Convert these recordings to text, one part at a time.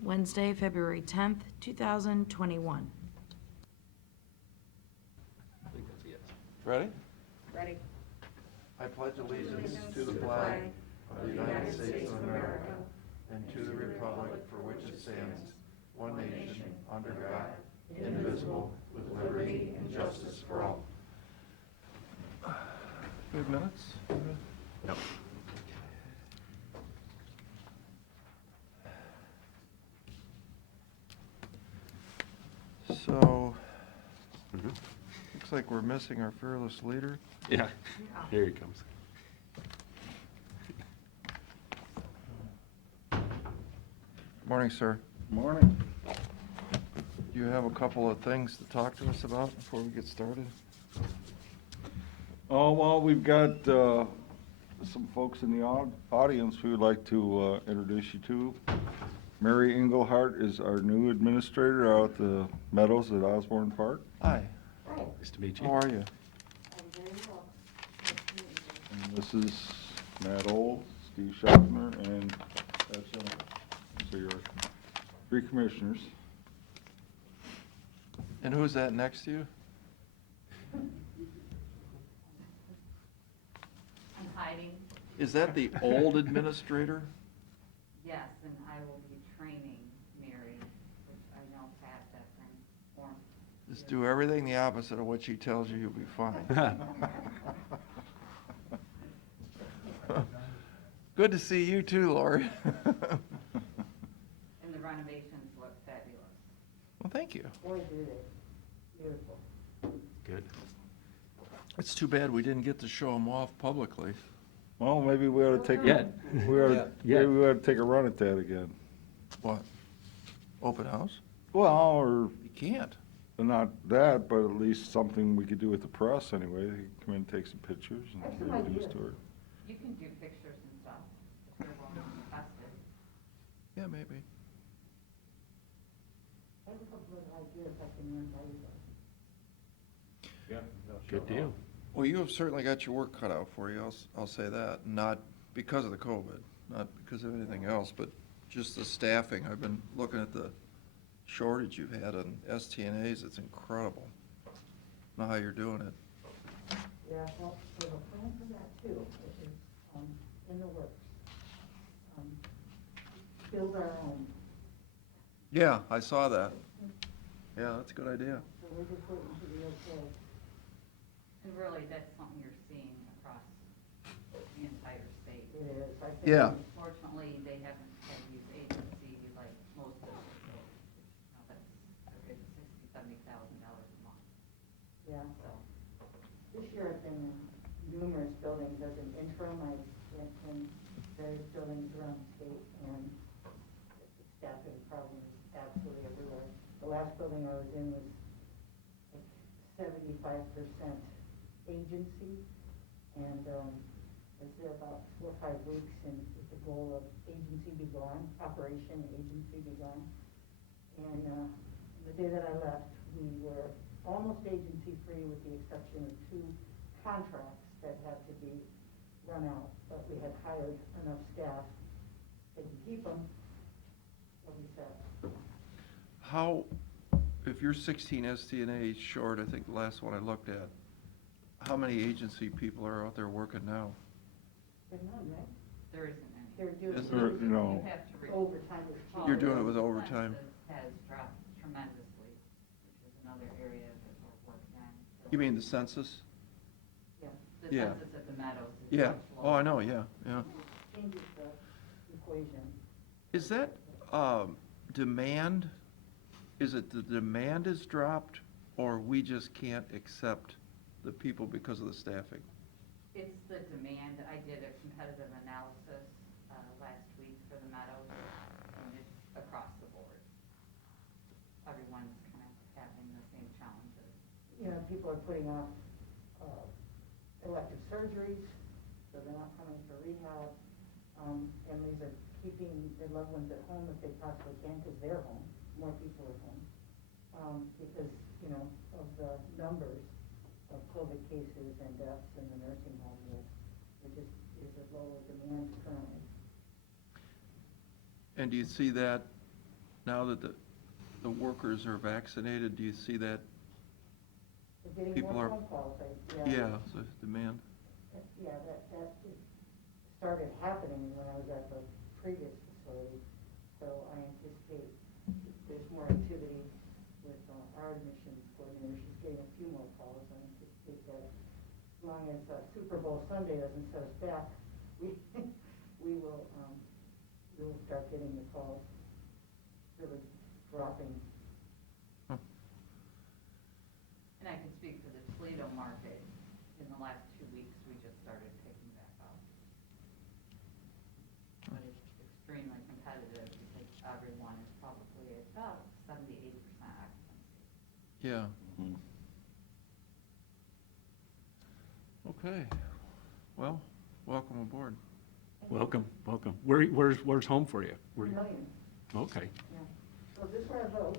Wednesday, February 10th, 2021. I think that's a yes. Ready? Ready? I pledge allegiance to the flag of the United States of America and to the republic for which it stands, one nation, under God, indivisible, with liberty and justice for all. 5 minutes? Yep. So, looks like we're missing our fearless leader. Yeah, here he comes. Morning, sir. Morning. You have a couple of things to talk to us about before we get started? Oh, well, we've got some folks in the audience we would like to introduce you to. Mary Engelhardt is our new administrator out at the Meadows at Osborne Park. Hi, Nice to meet you. how are you? And this is Matt Old, Steve Schaffner, and Ed Schiller. So your 3 commissioners. And who's that next to you? I'm hiding, Is that the old administrator? yes, and I will be training Mary, which I know Pat that time formed. Just do everything the opposite of what she tells you, you'll be fine. Good to see you too, Lori. And the renovations look fabulous. Well, thank you. Boy, do they. Beautiful. Good. It's too bad we didn't get to show them off publicly. Well, maybe we ought to take, Yeah. maybe we ought to take a run at that again. What? Open house? Well, or You can't. not that, but at least something we could do with the press anyway. They could come in and take some pictures and That's some introduce ideas. to her. You can do pictures and stuff, if you're willing to test it. Yeah, maybe. I have a couple of ideas I can run by you guys. Good deal. Well, you have certainly got your work cut out for you, I'll say that. Not because of the COVID, not because of anything else, but just the staffing. I've been looking at the shortage you've had on STNAs, it's incredible. Know how you're doing it. Yeah, well, there's a plan for that too, which is, in the works. Build our own, Yeah, I saw that. Yeah, that's a good idea. so we're just waiting for the okay. And really, that's something you're seeing across the entire state. It is, I think. Yeah. Fortunately, they haven't had to use agency like most of the schools. That's $60,000-$70,000 a month, Yeah, so. this year I've been in numerous buildings as an interim, I went in various buildings around the state, and the staffing problem is absolutely everywhere. The last building I was in was like 75% agency, and I was there about 4 or 5 weeks, and with the goal of agency be gone, operation agency be gone. And the day that I left, we were almost agency-free with the exception of 2 contracts that had to be run out, but we had hired enough staff, they could keep them, what we said. How, if you're 16 STNAs short, I think the last one I looked at, how many agency people are out there working now? There's none, right? There isn't any. They're doing. Is there- you know, You have to Overtime is cheap. You're doing it with overtime. Census has dropped tremendously, which is another area that we're working on. So You mean the census? Yeah, The yeah. census at the Meadows is Yeah. much Oh, I lower. know, yeah, yeah. changes the equation. Is that demand, is it the demand is dropped, or we just can't accept the people because of the staffing? It's the demand. I did a competitive analysis last week for the Meadows, and it's across the board. Everyone's kind of having the same challenges. You know, people are putting off elective surgeries, so they're not coming for rehab. Families are keeping their loved ones at home if they possibly can, because they're home, more people are home. Because, you know, of the numbers of COVID cases and deaths in the nursing home, there just is a lower demand And do you see that, now that the workers are vaccinated, do you see that, We're getting People more are- phone calls, so demand? Yeah, that started happening when I was at the previous facility, so I anticipate there's more activity with our admissions coordinator. She's getting a few more calls. I anticipate that as long as Super Bowl Sunday doesn't set us back, we will start getting the calls really dropping. And I can speak for the Toledo market. In the last 2 weeks, we just started picking back up. But it's extremely competitive because everyone is probably at about 70, 80% occupancy. Yeah. Mhm. Okay. Well, welcome aboard. Welcome, welcome. Where's home for you? Where you- Million, Okay. yeah. So this is where I vote.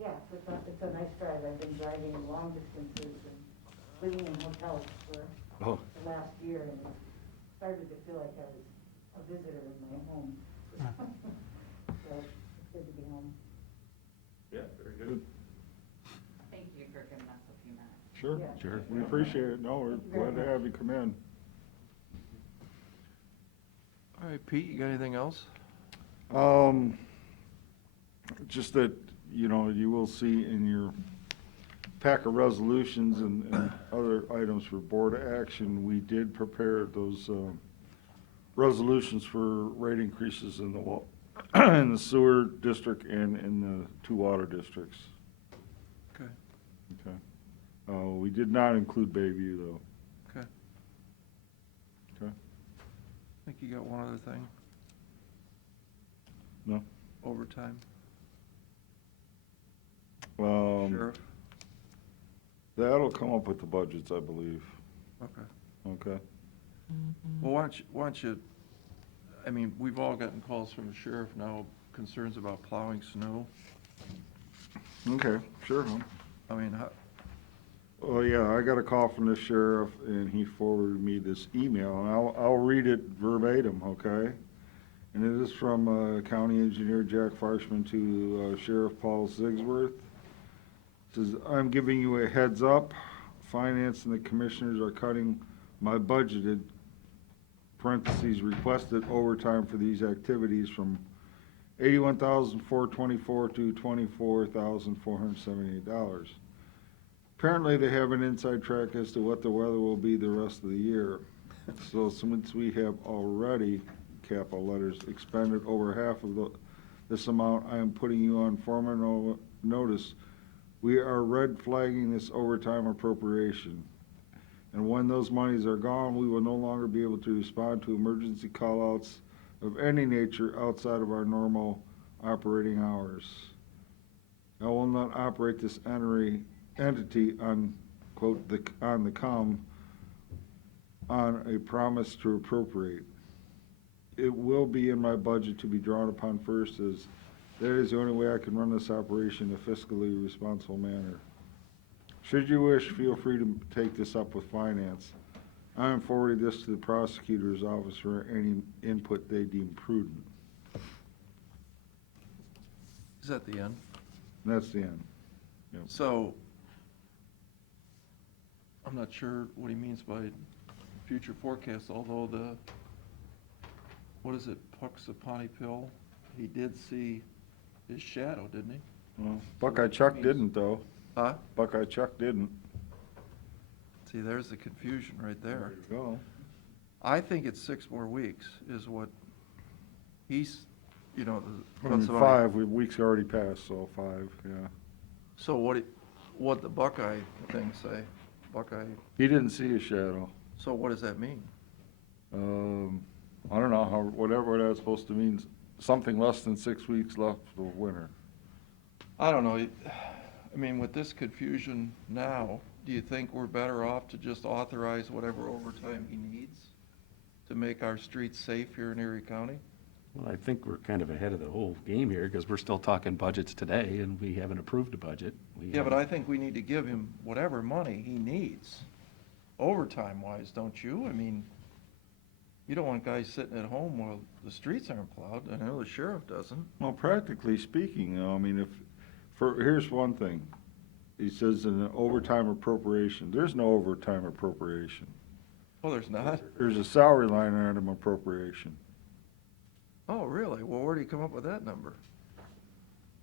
Yeah, it's a nice drive. I've been driving long distances and living in hotels for Oh, the last year, and it started to feel like I was a visitor in my home. So it's good to be home. yeah, very good. Thank you for giving us a few minutes. Sure. Yeah. Sure. We appreciate it. No, we're Thank you very glad to much. have you come in. All right, Pete, you got anything else? Just that, you will see in your pack of resolutions and other items for board action, we did prepare those, resolutions for rate increases in in the sewer district and in the two water districts. Okay. Okay. We did not include Bayview, though. Okay. Okay? I think you got one other thing, No? overtime. Sheriff? That'll come up with the budgets, I believe. Okay. Okay? Well, why don't you, I mean, we've all gotten calls from the sheriff now, concerns about plowing snow. Okay, sure. I mean, how, Well, yeah, I got a call from the sheriff, and he forwarded me this email, and I'll read it verbatim, okay? And it is from County Engineer Jack Farshman to Sheriff Paul Sigsworth. It says, "I'm giving you a heads up. Finance and the commissioners are cutting my budgeted (parentheses requested) overtime for these activities from $81,424 to $24,478. Apparently, they have an inside track as to what the weather will be the rest of the year. So since we have already, capital letters, expended over half of this amount, I am putting you on formal notice. We are red flagging this overtime appropriation. And when those monies are gone, we will no longer be able to respond to emergency callouts of any nature outside of our normal operating hours. I will not operate this entity on, quote, on the come on a promise to appropriate. It will be in my budget to be drawn upon first, as that is the only way I can run this operation in a fiscally responsible manner. Should you wish, feel free to take this up with finance. I am forwarding this to the prosecutor's office for any input they deem prudent." is that the end? And that's the end. Yep. So, I'm not sure what he means by future forecast, although what is it, Puxaponipil, he did see his shadow, didn't he? Well, Buckeye Chuck didn't, though. Huh? Buckeye Chuck didn't. See, there's the confusion right there. you go. I think it's 6 more weeks is what he's, I mean, Puxaponipil. 5, weeks already passed, so 5, yeah. So what the Buckeye thing say? Buckeye, He didn't see a shadow. so what does that mean? I don't know, whatever that's supposed to mean, something less than 6 weeks left of winter. I don't know. I mean, with this confusion now, do you think we're better off to just authorize whatever overtime he needs to make our streets safe here in Erie County? Well, I think we're kind of ahead of the whole game here, because we're still talking budgets today, and we haven't approved a budget. Yeah, but I think we need to give him whatever money he needs, overtime-wise, don't you? I mean, You don't want guys sitting at home while the streets aren't plowed, I know the sheriff doesn't. Well, practically speaking, I mean, here's one thing. He says an overtime appropriation. There's no overtime appropriation. Oh, there's not? There's a salary line item appropriation. Oh, really? Well, where do you come up with that number?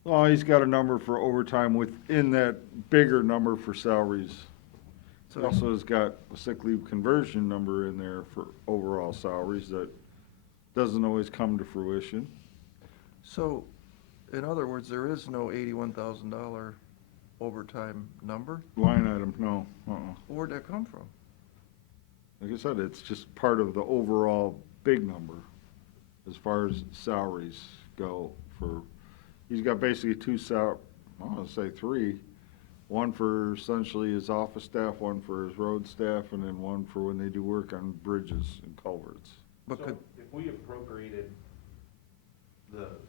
Well, he's got a number for overtime within that bigger number for salaries. He So, also has got a sick leave conversion number in there for overall salaries that doesn't always come to fruition. so, in other words, there is no $81,000 overtime number? Line item, no, Where'd that come from? Like I said, it's just part of the overall big number as far as salaries go for, he's got basically I'm gonna say three. One for essentially his office staff, one for his road staff, and then one for when they do work on bridges and culverts. But So could, if we appropriated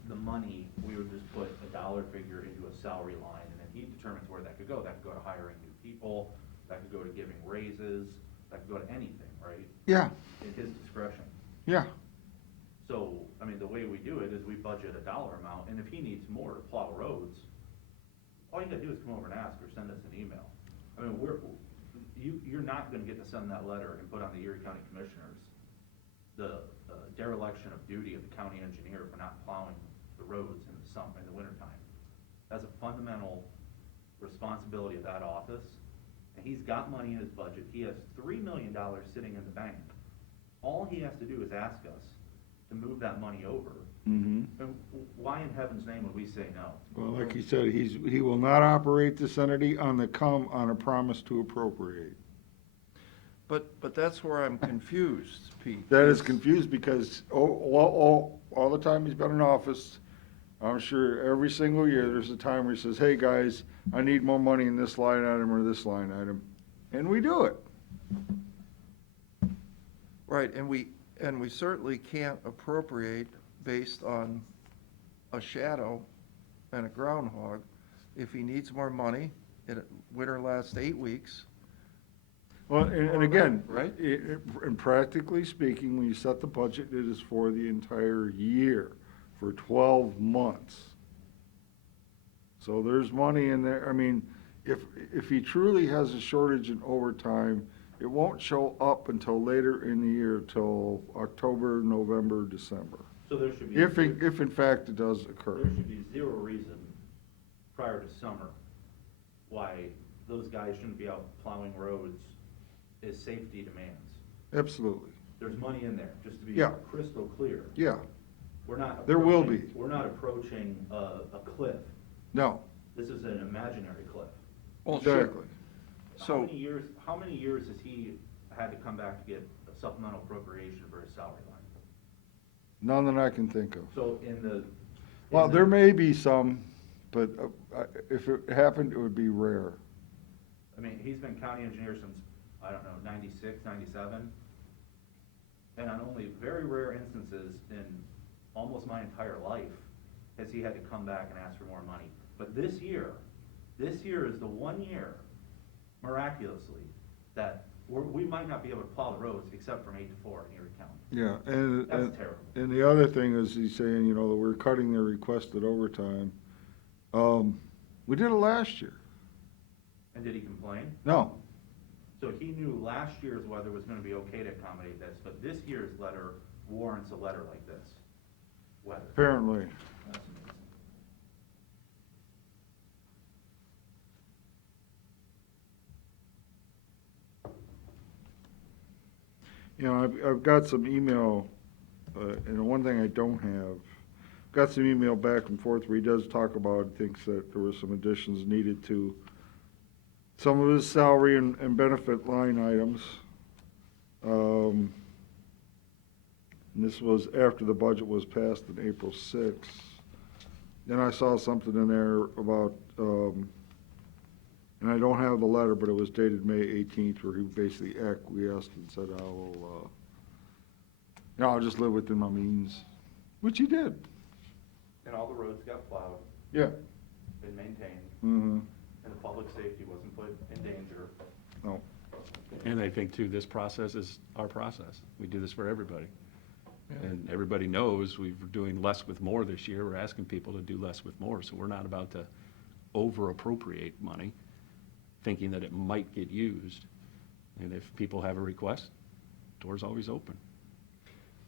the money, we would just put a dollar figure into a salary line, and then he determines where that could go. That could go to hiring new people, that could go to giving raises, that could go to anything, right? Yeah, In his discretion. yeah. So, I mean, the way we do it is we budget a dollar amount, and if he needs more to plow roads, all you gotta do is come over and ask or send us an email. I mean, you're not gonna get to send that letter and put on the Erie County Commissioners the dereliction of duty of the county engineer for not plowing the roads in the wintertime. That's a fundamental responsibility of that office, and he's got money in his budget. He has $3 million sitting in the bank. All he has to do is ask us to move that money over. Mm-hmm. And why in heaven's name would we say no? Well, like he said, he will not operate this entity on a promise to appropriate. but that's where I'm confused, Pete. That is confused because all the time he's been in office, I'm sure every single year, there's a time where he says, hey, guys, I need more money in this line item or this line item, and we do it. Right, and we certainly can't appropriate based on a shadow and a groundhog. If he needs more money, winter lasts 8 weeks. Well, and again, Right. And practically speaking, when you set the budget, it is for the entire year, for 12 months. So there's money in there. I mean, if he truly has a shortage in overtime, it won't show up until later in the year, till October, November, December. So there should be. If in fact it does occur. There should be zero reason prior to summer why those guys shouldn't be out plowing roads as safety demands. Absolutely. There's money in there, just to be Yeah. crystal clear. Yeah, We're not. There will approaching- be. We're not approaching a cliff. no, This is an imaginary cliff. Well, sure. exactly. So- How many years has he had to come back to get a supplemental appropriation for his salary line? None that I can think of. So in the. Well, there may be some, but if it happened, it would be rare. I mean, he's been county engineer since, I don't know, 96, 97. And on only very rare instances in almost my entire life has he had to come back and ask for more money. But this year is the one year, miraculously, that we might not be able to plow the roads except from 8 to 4 in Erie County. Yeah, and That's terrible. and the other thing is he's saying, you know, that we're cutting their requested overtime. We did it last year. And did he complain? No, So he knew last year's weather was gonna be okay to accommodate this, but this year's letter warrants a letter like this. Weather. apparently. That's amazing. You know, I've got some email, and one thing I don't have, got some email back and forth where he does talk about, thinks that there were some additions needed to some of his salary and benefit line items. And this was after the budget was passed on April 6th. Then I saw something in there about, and I don't have the letter, but it was dated May 18th, where he basically acquiesced and said, I will, I'll just live within my means, which he did. And all the roads got plowed Yeah. and maintained, Mm-hmm. and the public safety wasn't put in danger. No. And I think too, this process is our process. We do this for everybody. And everybody knows we're doing less with more this year. We're asking people to do less with more, so we're not about to over appropriate money, thinking that it might get used. And if people have a request, door's always open.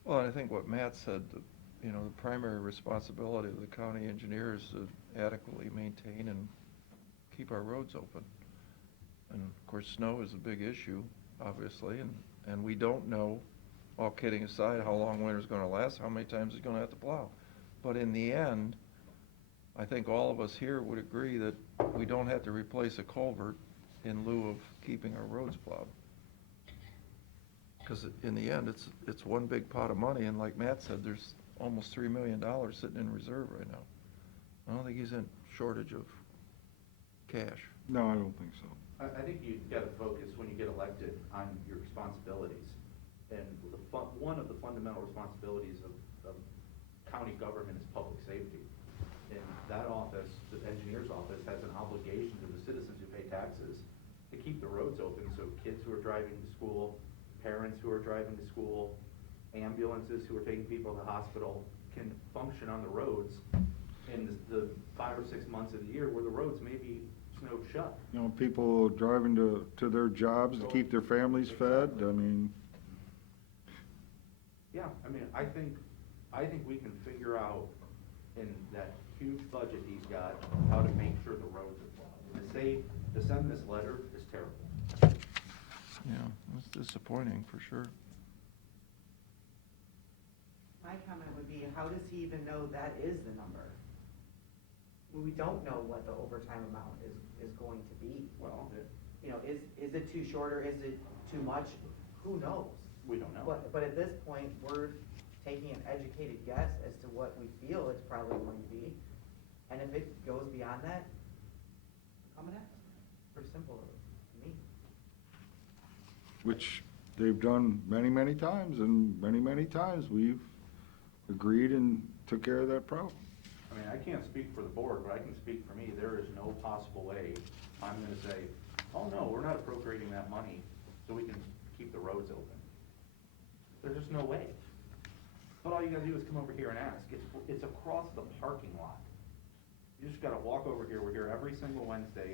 Well, I think what Matt said, you know, the primary responsibility of the county engineer is to adequately maintain and keep our roads open. And of course, snow is a big issue, obviously, and we don't know, all kidding aside, how long winter's gonna last, how many times he's gonna have to plow. But in the end, I think all of us here would agree that we don't have to replace a culvert in lieu of keeping our roads plowed. Because in the end, it's one big pot of money, and like Matt said, there's almost $3 million sitting in reserve right now. I don't think he's in shortage of cash. No, I don't think so. I think you've got to focus when you get elected on your responsibilities. And one of the fundamental responsibilities of county government is public safety. And that office, the engineer's office, has an obligation to the citizens who pay taxes to keep the roads open so kids who are driving to school, parents who are driving to school, ambulances who are taking people to the hospital can function on the roads in the 5 or 6 months of the year where the roads may be snowed shut. You know, people driving to their jobs to keep their families fed, I mean, Yeah, I mean, I think we can figure out in that huge budget he's got, how to make sure the roads are plowed. To send this letter is terrible. Yeah, it's disappointing, for sure. My comment would be, how does he even know that is the number? We don't know what the overtime amount is going to be. Well, You know, is it too short or is it too much? Who knows? we don't know. But at this point, we're taking an educated guess as to what we feel it's probably going to be. And if it goes beyond that, come and ask. Pretty simple to me. which they've done many, many times, and many, many times we've agreed and took care of that problem. I mean, I can't speak for the board, but I can speak for me. There is no possible way I'm gonna say, oh no, we're not appropriating that money so we can keep the roads open. There's just no way. But all you gotta do is come over here and ask. It's across the parking lot. You just gotta walk over here. We're here every single Wednesday,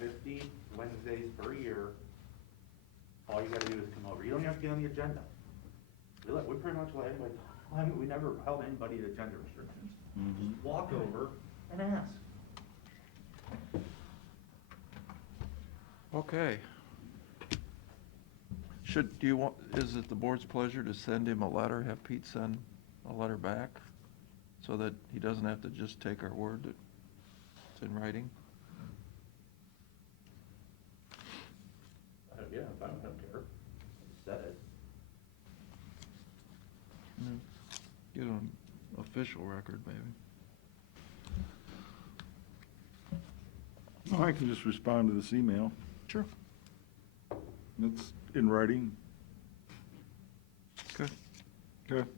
50 Wednesdays per year. All you gotta do is come over. You don't have to get on the agenda. We pretty much let anybody, we never held anybody to agenda restrictions. Just walk over and ask. Okay. Is it the board's pleasure to send him a letter, have Pete send a letter back? So that he doesn't have to just take our word that it's in writing? Yeah, I don't care. Said it. Get on official record, maybe. No, I can just respond to this email. Sure. It's in writing. Okay. Okay.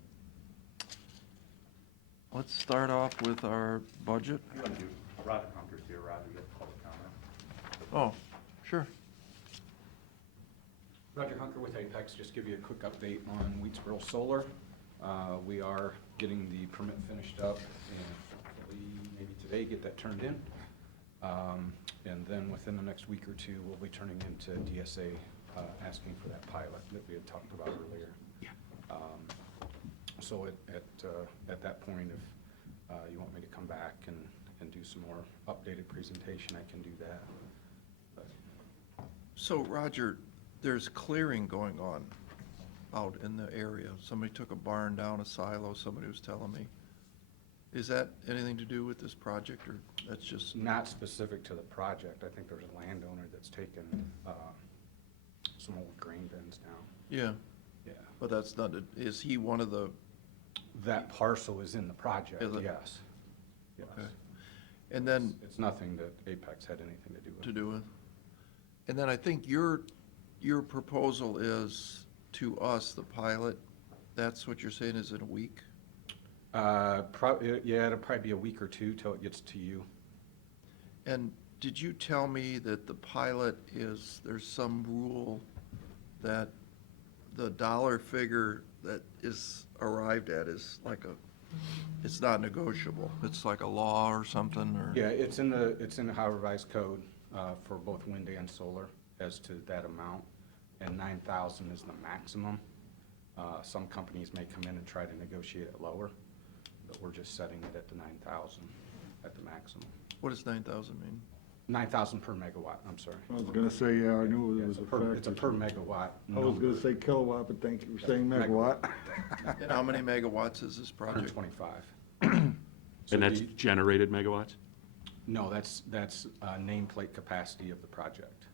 Let's start off with our budget. You wanna do, Roger Hunter's here, Roger, you have public comment. Oh, sure. Roger Hunker with Apex, just give you a quick update on Wheatsboro Solar. We are getting the permit finished up and hopefully maybe today get that turned in. And then within the next week or two, we'll be turning into DSA, asking for that pilot that we had talked about earlier. So at that point, if you want me to come back and do some more updated presentation, I can do that. But So, Roger, there's clearing going on out in the area. Somebody took a barn down, a silo, somebody was telling me. Is that anything to do with this project, or that's just? Not specific to the project. I think there's a landowner that's taken some old grain bins down. Yeah, Yeah. but that's not, is he one of the, That parcel is in the project, Is it? yes. Yes. Okay. And then It's nothing that Apex had anything to do with. to do with? And then I think your proposal is to us, the pilot, that's what you're saying is in a week? Yeah, it'll probably be a week or two till it gets to you. And did you tell me that the pilot is, there's some rule that the dollar figure that is arrived at is like it's not negotiable. It's like a law or something, or? Yeah, it's in the Ohio Revised Code for both wind and solar as to that amount, and 9,000 is the maximum. Some companies may come in and try to negotiate it lower, but we're just setting it at the 9,000 at the maximum. What does 9,000 mean? 9,000 per megawatt, I'm sorry. I was gonna say, yeah, I knew Yeah, it was a It's a factor. per megawatt. I was gonna number. say kilowatt, but thank you for saying megawatt. And how many megawatts is this project? 125. So And that's the- generated megawatts? No, that's nameplate capacity of the project.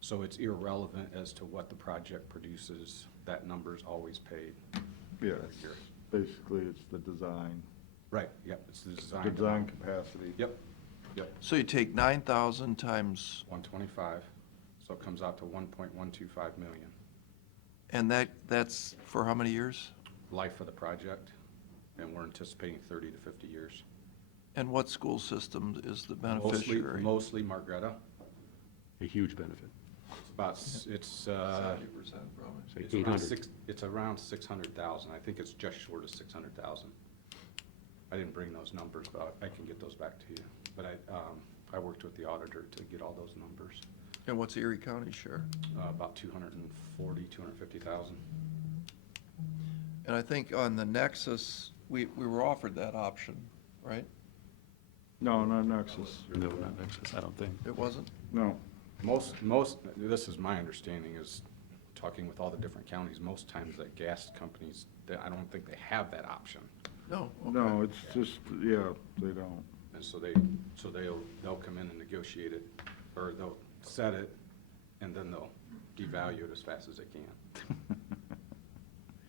So it's irrelevant as to what the project produces, that number's always paid. Yes, basically, it's the design, Right, yep, it's the design. design capacity. Yep, yep, So you take 9,000 times, 125, so it comes out to 1.125 million. and that's for how many years? Life of the project, and we're anticipating 30 to 50 years. And what school system is the Mostly, beneficiary? mostly Margretta. A huge benefit. It's about, it's, 70% probably. Say it's around 800. it's around 600,000. I think it's just short of 600,000. I didn't bring those numbers, but I can get those back to you. But I worked with the auditor to get all those numbers. And what's Erie County share? About 240, 250,000. And I think on the Nexus, we were offered that option, right? No, not Nexus, No, not Nexus, I don't think. It wasn't? no. Most, this is my understanding, is talking with all the different counties, most times that gas companies, I don't think they have that option. No. No, it's just, yeah, they don't. And so they'll come in and negotiate it, or they'll set it, and then they'll devalue it as fast as they can.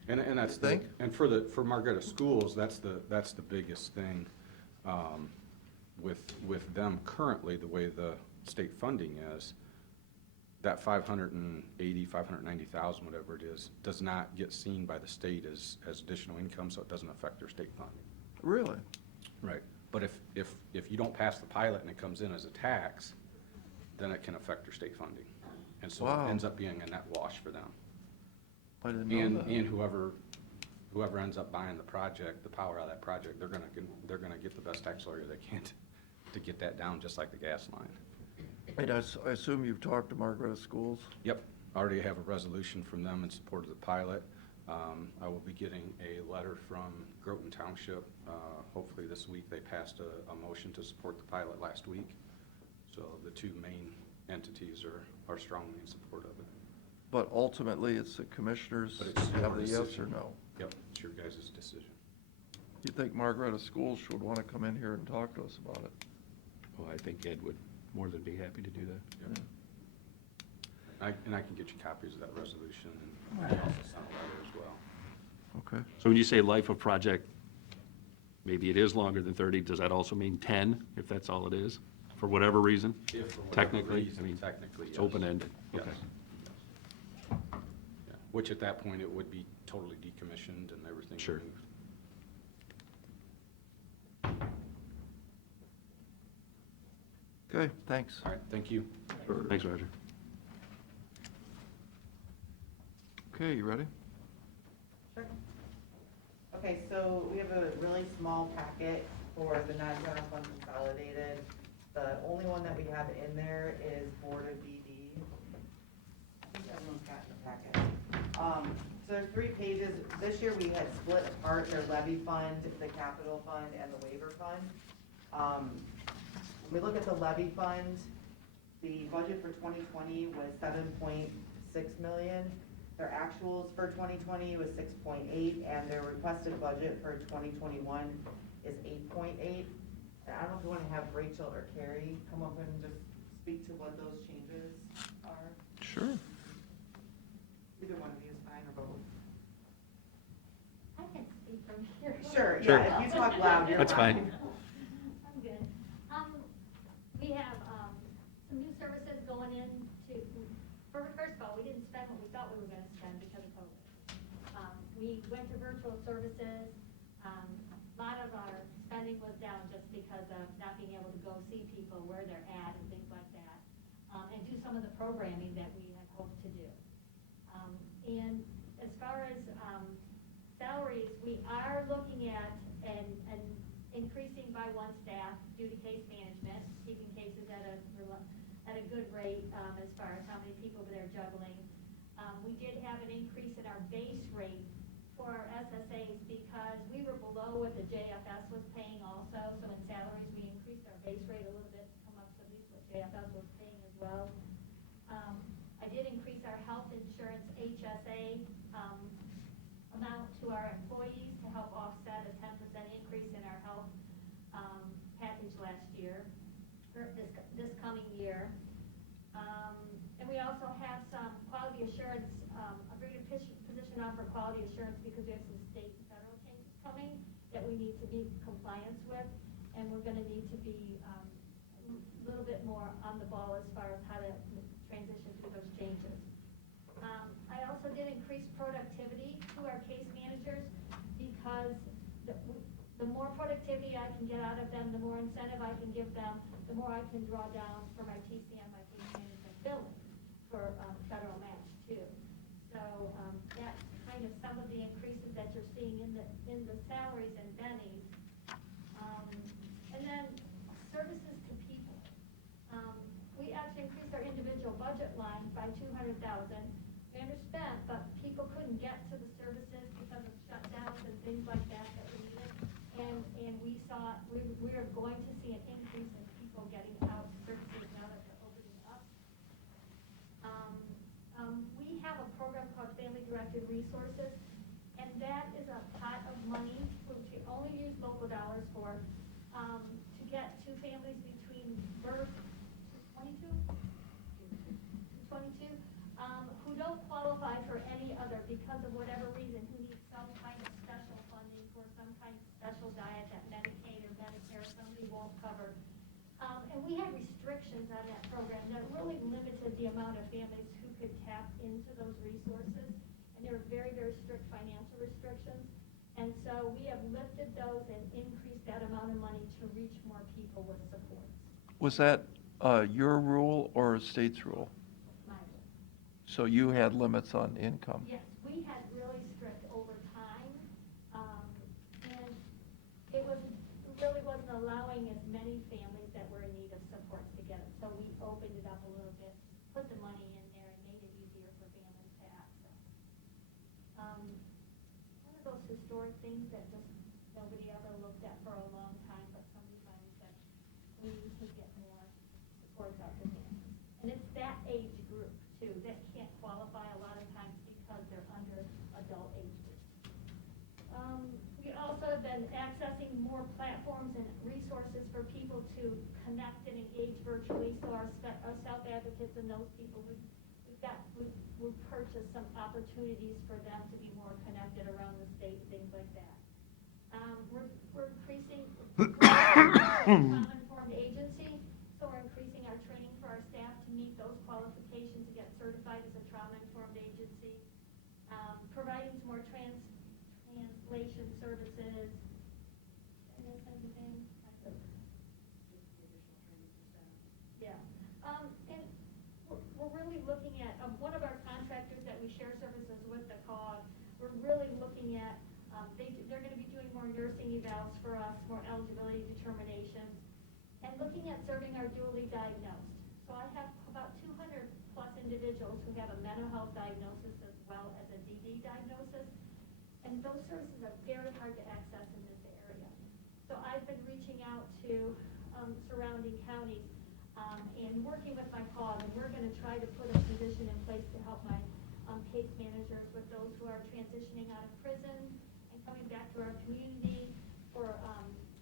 And that's the, Think? and for Margaretta Schools, that's the biggest thing, with them currently, the way the state funding is, that 590,000, whatever it is, does not get seen by the state as additional income, so it doesn't affect their state funding. Really? Right. But if you don't pass the pilot and it comes in as a tax, then it can affect their state funding. And so Wow. it ends up being a net wash for them. I didn't know that. And whoever ends up buying the project, the power out of that project, they're gonna get the best tax lawyer they can to get that down, just like the gas line. And I assume you've talked to Margaret Schools? Yep, I already have a resolution from them in support of the pilot. I will be getting a letter from Groton Township. Hopefully this week. They passed a motion to support the pilot last week. So the two main entities are strongly in support of it. But ultimately, it's the commissioners But it's have your the yes or decision. no. Yep, it's your guys' decision. You think Margaret Schools should want to come in here and talk to us about it? Well, I think Ed would more than be happy to do that. Yep. And I can get you copies of that resolution, and I can also send a letter as well. Okay. So when you say life of project, maybe it is longer than 30, does that also mean 10, if that's all it is, for whatever reason? If for whatever Technically, reason, I mean, technically, it's yes. open-ended, Yes. okay. Yeah, which at that point, it would be totally decommissioned and everything Sure. removed. Okay, thanks. All right, thank you. Sure. Thanks, Roger. Okay, you ready? Sure. Okay, so we have a really small packet for the non-general fund consolidated. The only one that we have in there is Board of BD. I think everyone's got in the packet. So there's 3 pages. This year we had split apart their levy fund, the capital fund, and the waiver fund. When we look at the levy fund, the budget for 2020 was 7.6 million. Their actuals for 2020 was 6.8, and their requested budget for 2021 is 8.8. And I don't know if you want to have Rachel or Carrie come up and just speak to what those changes are. Sure. Either one of you is fine, or both. I can speak from here. Sure, Sure. yeah, if you talk loud, you're That's fine. I'm good. We have, some new services going in to, first of all, we didn't spend what we thought we were gonna spend because of COVID. We went to virtual services. A lot of our spending was down just because of not being able to go see people where they're at and things like that. And do some of the programming that we had hoped to And as far as, salaries, we are looking at an increasing by one staff due to case management, keeping cases at a good rate, as far as how many people they're juggling. We did have an increase in our base rate for our SSAs because we were below what the JFS was paying also. So in salaries, we increased our base rate a little bit to come up to at least what JFS was paying as well. I did increase our health insurance HSA amount to our employees to help offset a 10% increase in our health package last year, or this coming year. And we also have some quality assurance, a greater position on for quality assurance because we have some state and federal changes coming that we need to be compliance with, and we're going to need to be a little bit more on the ball as far as how to transition through those changes. I also did increase productivity to our case managers because the more productivity I can get out of them, the more incentive I can give them, the more I can draw down for my TCM, my case management billing for federal match too. So that's kind of some of the increases that you're seeing in the salaries and bennies. And then services to people. We actually increased our individual budget line by $200,000. We underspent, but people couldn't get to the services because of shutdowns and things like that we needed. And we saw, we are going to see an increase in people getting out services now that they're opening up. We have a program called Family Directed Resources, and that is a pot of money which we only use local dollars for, to get two families between birth to 22, who don't qualify for any other because of whatever reason, who need some kind of special funding for some kind of special diet that Medicaid or Medicare somebody won't cover. And we had restrictions on that program that really limited the amount of families who could tap into those resources. And there were very, very strict financial restrictions. And so we have lifted those and increased that amount of money to reach more people with supports. Was that your rule or a state's rule? My rule. So you had limits on income? Yes, we had really strict overtime, and it really wasn't allowing as many families that were in need of supports to get it. So we opened it up a little bit, put the money in there, and made it easier for families to access. One of those historic things that just nobody ever looked at for a long time, but somebody finally said, we need to get more supports out to families. And it's that age group, too, that can't qualify a lot of times because they're under adult age group. We also have been accessing more platforms and resources for people to connect and engage virtually. So our self-advocates and those people, we've purchased some opportunities for them to be more connected around the state, things like that. We're increasing trauma-informed agency, so we're increasing our training for our staff to meet those qualifications to get certified as a trauma-informed agency. Providing some more translation services. Did I miss anything? Yeah. And we're really looking at, one of our contractors that we share services with, the COG, we're really looking at, they're going to be doing more nursing evals for us, more eligibility determinations, and looking at serving our dually diagnosed. So I have about 200 plus individuals who have a mental health diagnosis as well as a DD diagnosis, and those services are very hard to access in this area. So I've been reaching out to surrounding counties and working with my COG, and we're going to try to put a position in place to help my case managers with those who are transitioning out of prison and coming back to our community, for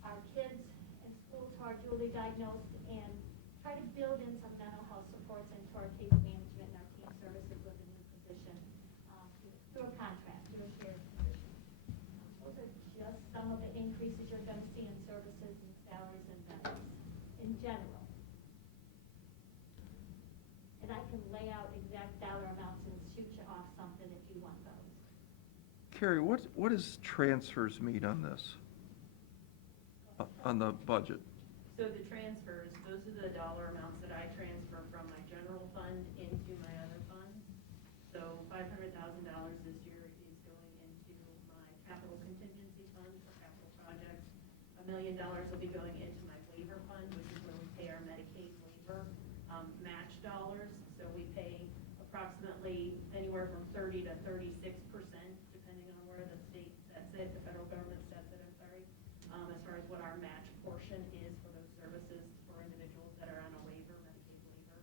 our kids in schools who are dually diagnosed, and try to build in some mental health supports into our case management and our team services with a new position through a contract, through a shared position. Those are just some of the increases you're going to see in services and salaries and benefits in general. And I can lay out exact dollar amounts and shoot you off something if you want those. Carrie, what does transfers mean on this? On the budget? So the transfers, those are the dollar amounts that I transfer from my general fund into my other funds. So $500,000 this year is going into my capital contingency fund for capital projects. $1 million will be going into my waiver fund, which is where we pay our Medicaid waiver match dollars. So we pay approximately anywhere from 30 to 36%, depending on where the state sets it, the federal government sets it, I'm sorry, as far as what our match portion is for those services for individuals that are on a waiver, Medicaid waiver.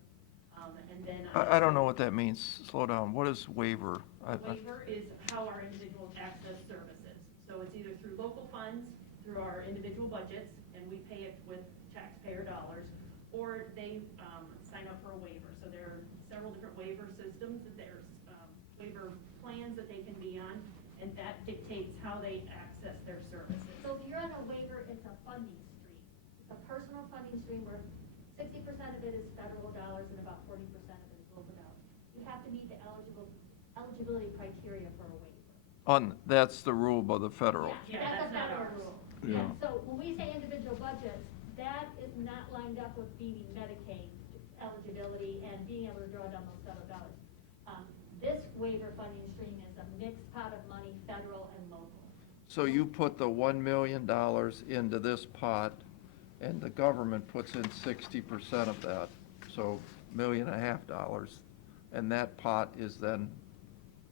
And then I don't know what that means. Slow down. What is waiver? Waiver is how our individuals access services. So it's either through local funds, through our individual budgets, and we pay it with taxpayer dollars, or they sign up for a waiver. So there are several different waiver systems, that there's waiver plans that they can be on, and that dictates how they access their services. So if you're on a waiver, it's a funding stream. It's a personal funding stream where 60% of it is federal dollars and about 40% of it is local dollars. You have to meet the eligibility criteria for a waiver. That's the rule by the federal. Yeah, That's a that's not federal ours. rule. Yeah. So when we say individual budgets, that is not lined up with meeting Medicaid eligibility and being able to draw down those federal dollars. This waiver funding stream is a mixed pot of money, federal and local. So you put the $1 million into this pot, and the government puts in 60% of that, so $1.5 million, and that pot is then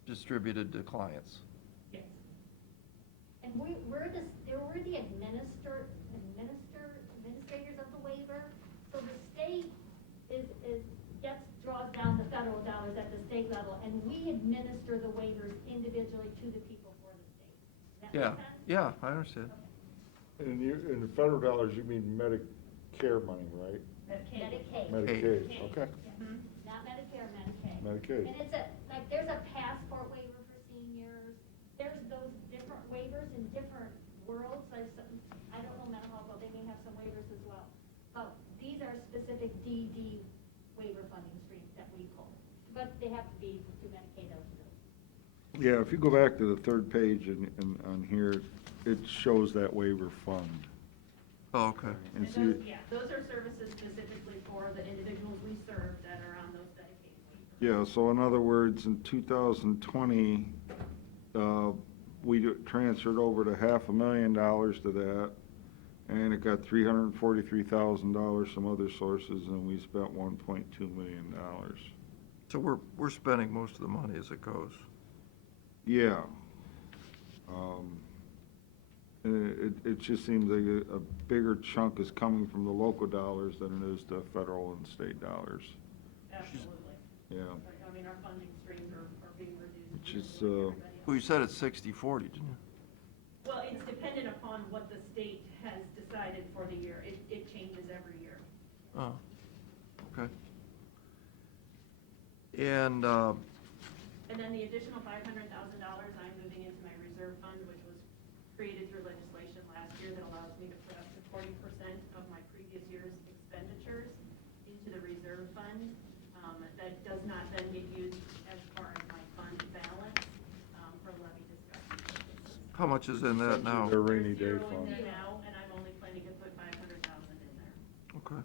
distributed to clients. Yes. And we're the administrators of the waiver. So the state draws down the federal dollars at the state level, and we administer the waivers individually to the people for the state. Does that Yeah, make sense? yeah, I understand. In the federal dollars, you mean Medicare money, right? Medicaid. Medicaid, okay. Mhm. Not Medicare, Medicaid. Medicaid. And it's there's a passport waiver for seniors. There's those different waivers in different worlds. I don't know mental health, but they may have some waivers as well. But these are specific DD waiver funding streams that we pull. But they have to be through Medicaid eligibility. Yeah, if you go back to the third page and on here, it shows that waiver fund. Oh, okay. And And see, those are services specifically for the individuals we serve that are on those dedicated waivers. yeah, so in other words, in 2020, we transferred over to $500,000 to that, and it got $343,000 from other sources, and we spent $1.2 million. So we're spending most of the money as it goes. Yeah. And it just seems like a bigger chunk is coming from the local dollars than it is the federal and state dollars. Absolutely. Yeah. I mean, our funding streams are being reduced. Which is, like everybody else. Well, you said it's 60/40, didn't you? Well, it's dependent upon what the state has decided for the year. It changes every year. Oh, okay. And, And then the additional $500,000 I'm moving into my reserve fund, which was created through legislation last year that allows me to put up to 40% of my previous year's expenditures into the reserve fund. That does not then get used as far as my fund balance for levy discussion. how much is in that now? Their rainy day There's zero in fund. there now, and I'm only planning to put 500,000 in there. Okay.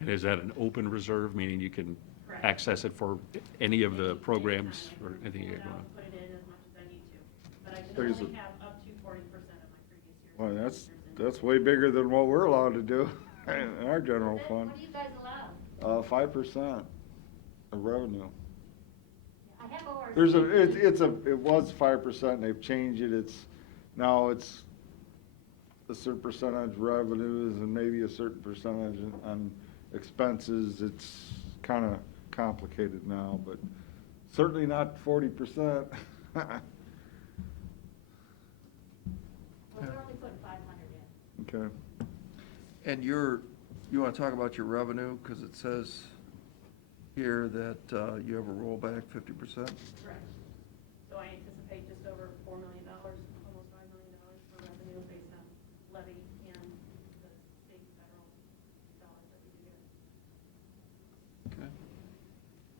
And is that an open reserve, meaning you can Correct. access it for any of the programs or anything you Pull it want? out, put it in as much as I need to, but I can There's only a- have up to 40% of my previous year's. Well, expenditures in that's way bigger than what we're allowed to do in our general What fund. do you guys allow? 5% of revenue. I have ORC. It was 5%, and they've changed it, now it's a certain percentage revenues and maybe a certain percentage on expenses. It's kind of complicated now, but certainly not 40%. Well, we're only putting 500 in. Okay. And you want to talk about your revenue, because it says here that you have a rollback 50%? Correct. So I anticipate just over $4 million, almost $5 million for revenue based on levy and the state and federal dollars that we do get. Okay.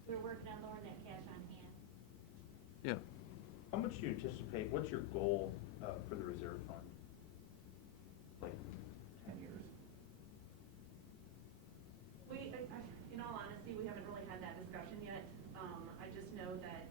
We're working on lowering that cash on hand. Yeah. How much do you anticipate, what's your goal for the reserve fund? Like 10 years? In all honesty, we haven't really had that discussion yet. I just know that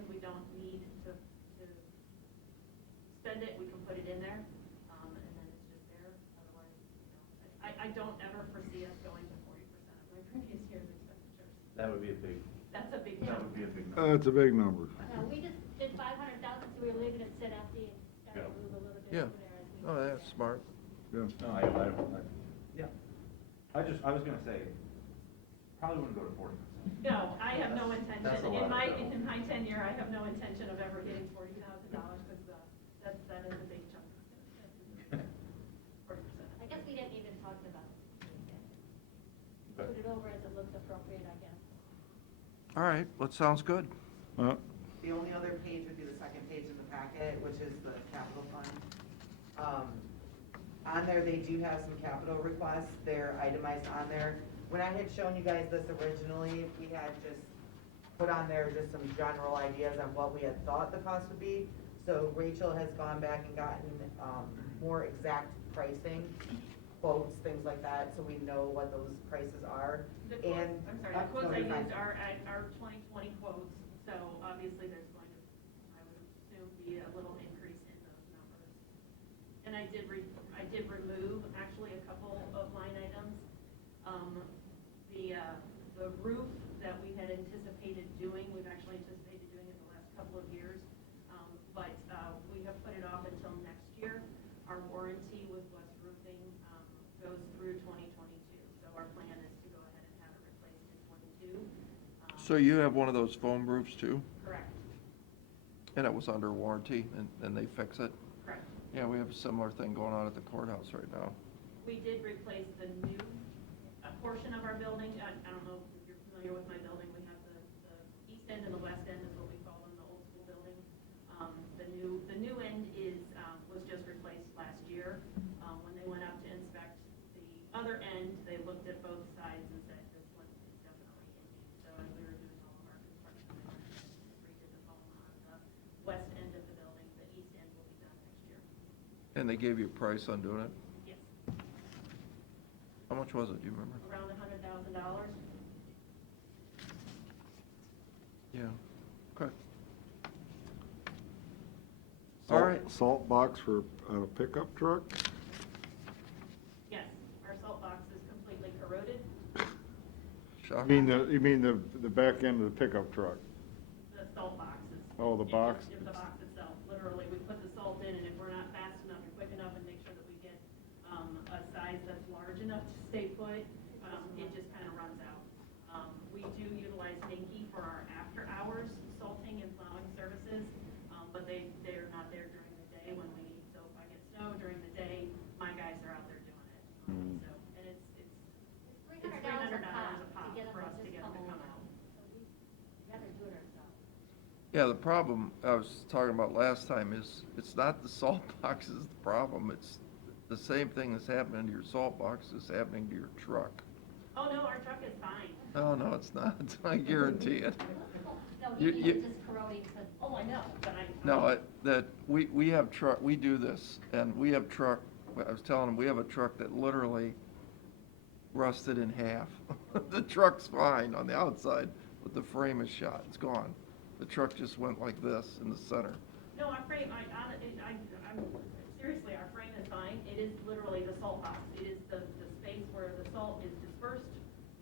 long as we don't need to spend it, we can put it in there, and then it's just there. Otherwise, I don't ever foresee us going to 40% of my previous year's expenditures. That would be a big, That's a big that jump. would be a big number. That's a big number. We just did 500,000, so we were leaving it sit empty and started to move a little bit Yeah. over there as we. Oh, that's smart. Yeah. No, yeah. I was gonna say, probably wouldn't go to 40%. No, I have no intention, That's a lot of dough. in my tenure, I have no intention of ever hitting $40,000, because, that is a big chunk. 40%. I guess we didn't even talk about it. Okay. Put it over as it looked appropriate, I guess. All right, well, sounds good. The only other page would be the second page in the packet, which is the capital fund. On there, they do have some capital requests, they're itemized on there. When I had shown you guys this originally, we had just put on there just some general ideas on what we had thought the cost would be. So Rachel has gone back and gotten, more exact pricing, quotes, things like that, so we know what those prices are. The quotes, And I'm sorry, the quotes no, I you're fine. used are 2020 quotes, so obviously there's going to, I would assume, be a little increase in those numbers. And I did remove actually a couple of line items. The roof that we had anticipated doing, we've actually anticipated doing it the last couple of years, but we have put it off until next year. Our warranty with West Roofing goes through 2022, so our plan is to go ahead and have it replaced in 22. So you have one of those foam roofs too? Correct, And it was under warranty, and they fix it? correct. Yeah, we have a similar thing going on at the courthouse right now. We did replace the new portion of our building. I don't know if you're familiar with my building. We have the east end and the west end is what we call them, the old school building. The new end was just replaced last year. When they went up to inspect the other end, they looked at both sides and said, this one is definitely in need. So as we were doing all of our construction, they went and redid the foam on the west end of the building. The east end will be done next year. And they gave you a price on doing it? Yes, How much was it, do you remember? around $100,000. Yeah, okay. Salt- All right. Salt box for a pickup truck? Yes, our salt box is completely corroded. Shocking. You mean the back end of the pickup truck? The salt box is. Oh, the box? The box itself, literally, we put the salt in, and if we're not fast enough or quick enough and make sure that we get, a size that's large enough to stay put, it just kind of runs out. We do utilize Dinky for our after-hours salting and plowing services, but they're not there during the day when we need, so if I get snow during the day, my guys are out there doing it. So, and it's It's $300 $300 a pop to get them for us to to just get them to come out. So we'd rather do it ourselves. Yeah, the problem I was talking about last time is, it's not the salt box is the problem, it's the same thing that's happening to your salt box is happening to your truck. Oh, no, our truck is fine. Oh, no, it's not, I guarantee it. No, You- he you- was just corroding because. Oh, I know, but No, we have truck, we do this, and we have truck, I was telling him, we have a truck that literally rusted in half. The truck's fine on the outside, but the frame is shot, it's gone. The truck just went like this in the center. No, our frame, I'm, seriously, our frame is fine. It is literally the salt box. It is the space where the salt is dispersed,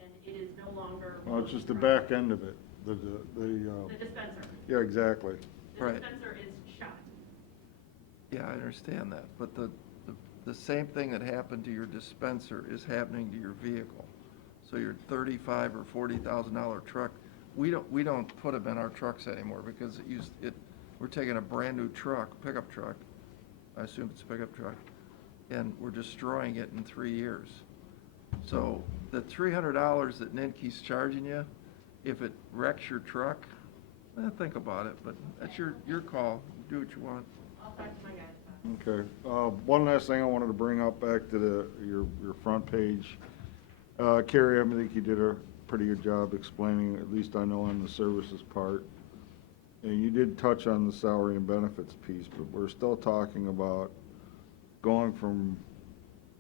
and it is no longer. Well, it's just the back end of it, The dispenser. yeah, exactly. The Right. dispenser is shot. Yeah, I understand that, but the same thing that happened to your dispenser is happening to your vehicle. So your $35,000 or $40,000 truck, we don't put them in our trucks anymore because we're taking a brand-new truck, pickup truck, I assume it's a pickup truck, and we're destroying it in 3 years. So the $300 that Ninke's charging you, if it wrecks your truck, think about it, but that's your call, do what you want. I'll talk to my guys about it. Okay, one last thing I wanted to bring up back to your front page. Carrie, I think you did a pretty good job explaining, at least I know on the services part. And you did touch on the salary and benefits piece, but we're still talking about going from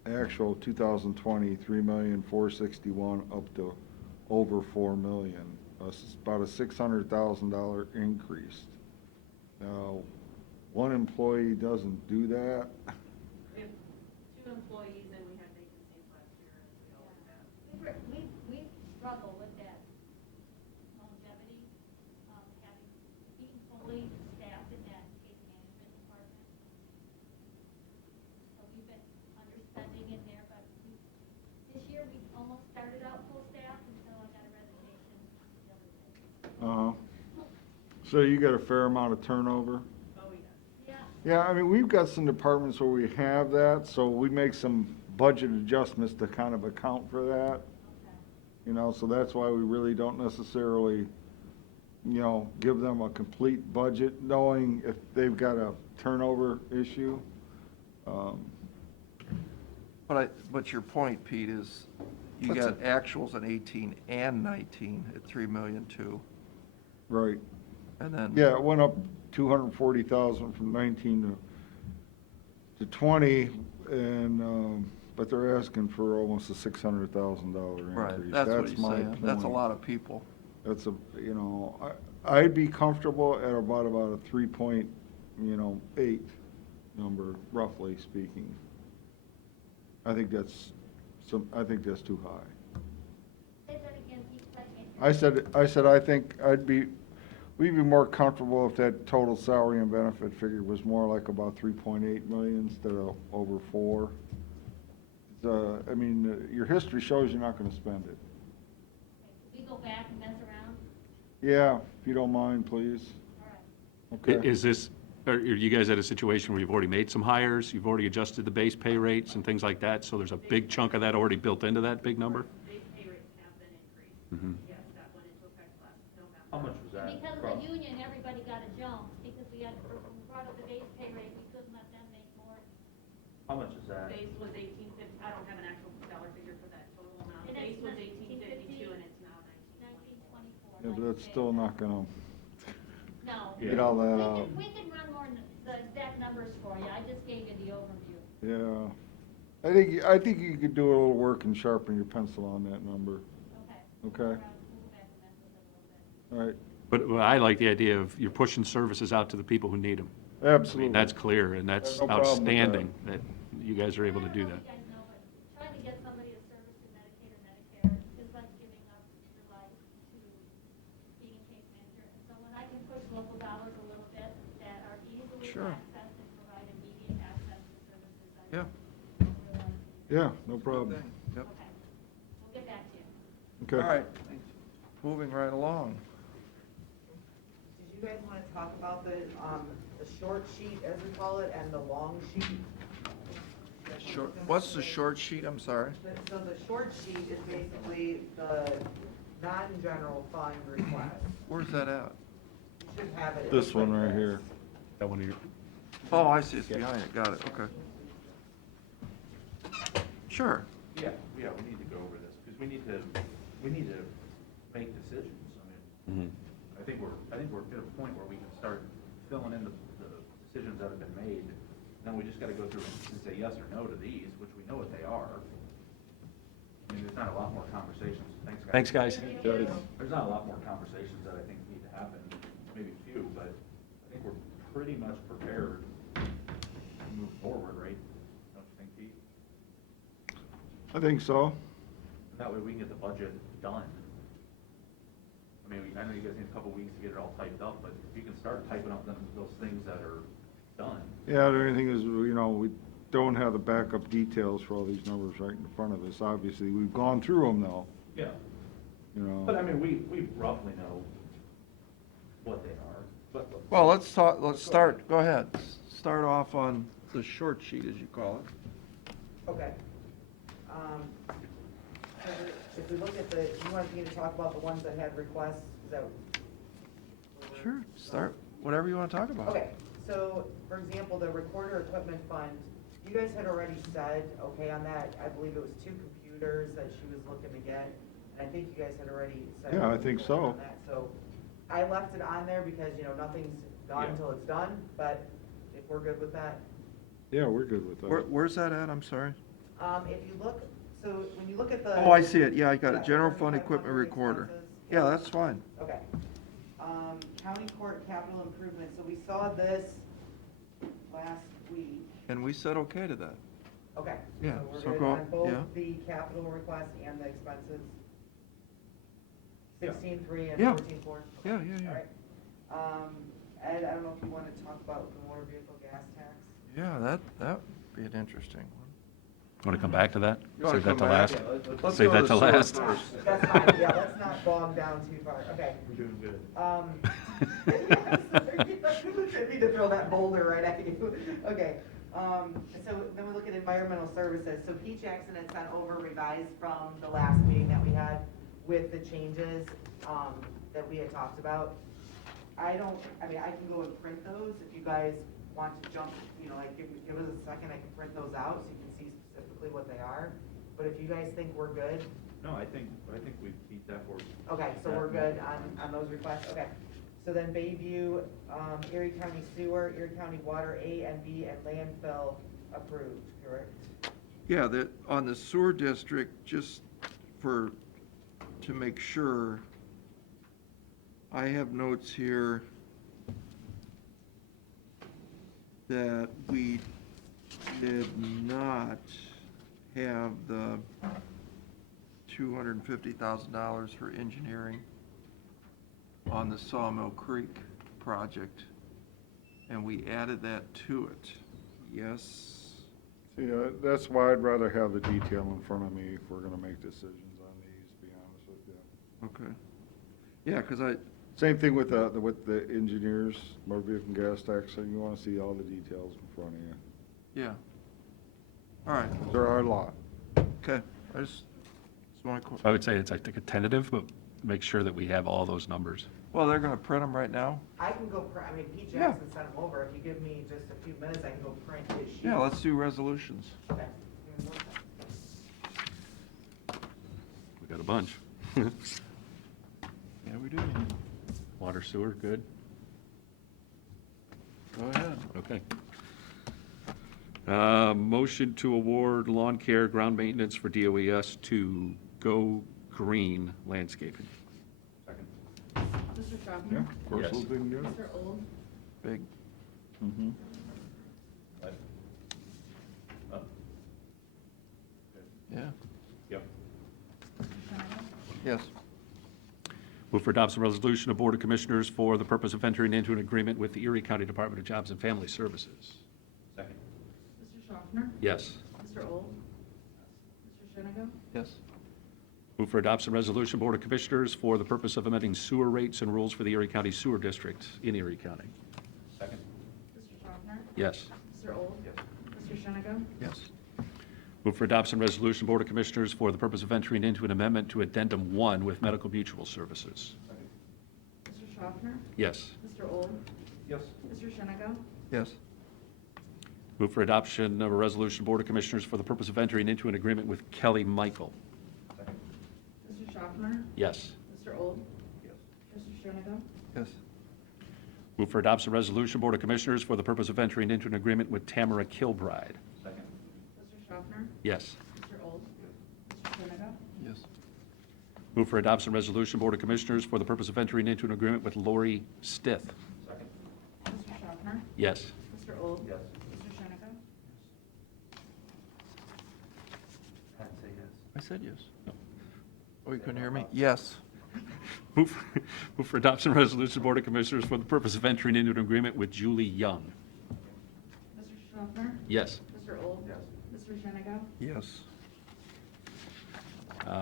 actual 2020, 3,461,000 up to over 4 million. about a $600,000 increase. Now, one employee doesn't do that. We have 2 employees and we had vacancies last year, as we always have. We struggle with that longevity, being fully staffed in that case management department. So we've been underspending in there, but this year we almost started out full staff until I got a resignation the other day. So you got a fair amount of turnover? Oh, yeah. Yeah, Yeah, I mean, we've got some departments where we have that, so we make some budget adjustments to kind of account for that. okay. You know, so that's why we really don't necessarily, you know, give them a complete budget, knowing if they've got a turnover issue. But your point, Pete, is you What's got actuals in 18 and 19 at 3 million too, Right. and then. Yeah, it went up 240,000 from 19 to 20, and, but they're asking for almost a $600,000 increase. Right, that's what he's my saying, that's a point. lot of people. That's a, you know, I'd be comfortable at about a 3.8 number, roughly speaking. I think that's too high. Say that again, Pete, so I said, we'd be more comfortable if that total salary and benefit figure was more like about 3.8 million instead of over 4. I mean, your history shows you're not gonna spend it. we go back and mess around, Yeah, if you don't mind, please. all right. Okay. Is this, are you guys at a situation where you've already made some hires, you've already adjusted the base pay rates and things like that, so there's a big chunk of that already built into that big number? Base pay rates have been increased. Mhm. Yes, that went into effect last November. How much was that? Because of Rough? the union, everybody got a jump, because when we brought up the base pay rate, we couldn't let them make more. How much is that? Base was 1850, I don't have an actual dollar figure for that total amount. And Base it's was not 1852 and it's now 1924. 1924. Yeah, but like that's you still said. not gonna No. Yeah. get all that out. We can run more, the exact numbers for you, I just gave you the overview. Yeah. I think you could do a little work and sharpen your pencil on that number. Okay. Okay. We'll go back and mess with it a little bit. All right. But I like the idea of you're pushing services out to the people who need them. I mean, Absolutely. that's clear, and that's No problem with that. outstanding, that you guys are able to do that. I don't know if you guys know, but trying to get somebody to service through Medicaid or Medicare is like giving up your life to being a case manager. And so when I can push local dollars a little bit that are easily Sure. accessed and provide immediate access to services, I Yeah. really, Yeah, no problem. Yep. okay. We'll get back to you. Okay. All right, moving right along. Did you guys wanna talk about the short sheet, as we call it, and the long sheet? Short, what's the short sheet, I'm sorry? So the short sheet is basically the non-general fund request. Where's that at? You should have it. It This looks one like right this. here. That one of your, Oh, I see, it's behind it, got it, okay. Sure. Yeah, we need to go over this, because we need to make decisions, I mean, I think we're at a point where we can start filling in the decisions that have been made. Then we just gotta go through and say yes or no to these, which we know what they are. I mean, there's not a lot more conversations, thanks guys. thanks, guys. There's not a lot more conversations that I think need to happen, maybe few, but I think we're pretty much prepared to move forward, right? Don't you think, Pete? I think so. That way we can get the budget done. I mean, I know you guys need a couple weeks to get it all typed up, but if you can start typing up those things that are done. Yeah, the only thing is, you know, we don't have the backup details for all these numbers right in front of us. Obviously, we've gone through them though, Yeah. you know. But I mean, we roughly know what they are, but. Well, let's start, go ahead. Start off on the short sheet, as you call it. Okay. So if we look at the, you want me to talk about the ones that had requests, is that? Sure, start, whatever you want to talk about. Okay, so, for example, the recorder equipment fund, you guys had already said, okay, on that, I believe it was 2 computers that she was looking to get, and I think you guys had already said. Yeah, I think so. on that. So, I left it on there because, you know, nothing's done Yeah. until it's done, but if we're good with that. Yeah, we're good with that. Where's that at, I'm sorry? If you look, so when you look at the. Oh, I see it, yeah, I got it, Yeah, general fund 3500 equipment recorder. expenses, Yeah, that's fine. Okay. County court capital improvement, so we saw this last week. And we said okay to that. Okay. Yeah, So so we're good go- on both yeah. the capital request and the expenses? Yeah. 16.3 and Yeah. 14.4? Yeah, yeah, yeah. All right. Ed, I don't know if you want to talk about the motor vehicle gas tax? Yeah, that'd be an interesting one. Want to come back to that? You wanna Save that come to back? last? Let's Save go that to to sewer last. first. That's fine, yeah, let's not bog down too far, okay. We're doing good. Didn't mean to throw that boulder right at you. Okay, so then we look at environmental services. So Pete Jackson had sent over revised from the last meeting that we had with the changes, that we had talked about. I mean, I can go and print those if you guys want to jump, you know, like, give us a second, I can print those out so you can see specifically what they are. But if you guys think we're good, No, I think we keep that for. okay, so we're good on those requests, okay. So then Bayview, Erie County Sewer, Erie County Water A and B, and landfill approved, correct? Yeah, that, on the sewer district, just to make sure, I have notes here that we did not have the $250,000 for engineering on the Sawmill Creek project, and we added that to it. Yes? See, that's why I'd rather have the detail in front of me if we're gonna make decisions on these, to be honest with you. Okay. Yeah, because Same thing with the engineers, motor vehicle gas tax, so you wanna see all the details in front of you. yeah. All right, There are a lot. okay. I just want to, I would say it's, I think, a tentative, but make sure that we have all those numbers. well, they're going to print them right now? I can go, I mean, Pete Yeah. Jackson sent them over, if you give me just a few minutes, I can go print his sheet. Yeah, let's do resolutions. Okay. Give me 1 second. We got a bunch. Yeah, we do. Water, sewer, good? Go ahead. Okay. Motion to award lawn care ground maintenance for DOES to Go Green Landscaping. Second. Mr. Yeah, Schaffner? of course, Yes. those didn't do it. Mr. Old? Big. Mm-hmm. Oh. Yeah. Yep. Yes. Move for adoption resolution of Board of Commissioners for the purpose of entering into an agreement with the Erie County Department of Jobs and Family Services. Second. Mr. Schaffner? Yes. Mr. Old? Mr. Shennigo? Yes. Move for adoption resolution, Board of Commissioners, for the purpose of amending sewer rates and rules for the Erie County Sewer District in Erie County. Second. Mr. Schaffner? Yes. Mr. Old? Yes. Mr. Shennigo? Yes. Move for adoption resolution, Board of Commissioners, for the purpose of entering into an amendment to Addendum 1 with Medical Mutual Services. Second. Mr. Schaffner? Yes. Mr. Old? Yes. Mr. Shennigo? Yes. Move for adoption of a resolution, Board of Commissioners, for the purpose of entering into an agreement with Kelly Michael. Second. Mr. Schaffner? Yes. Mr. Old? Yes. Mr. Shennigo? Yes. Move for adoption resolution, Board of Commissioners, for the purpose of entering into an agreement with Tamara Kilbride. Second. Mr. Schaffner? Yes. Mr. Old? Mr. Shennigo? Yes. Move for adoption resolution, Board of Commissioners, for the purpose of entering into an agreement with Lori Stith. Second. Mr. Schaffner? Yes. Mr. Old? Yes. Mr. Shennigo? Pat, say yes. I said yes. Oh, you couldn't hear me? Yes. Move for adoption resolution, Board of Commissioners, for the purpose of entering into an agreement with Julie Young. Mr. Schaffner? Yes. Mr. Old? Yes. Mr. Shennigo? Yes.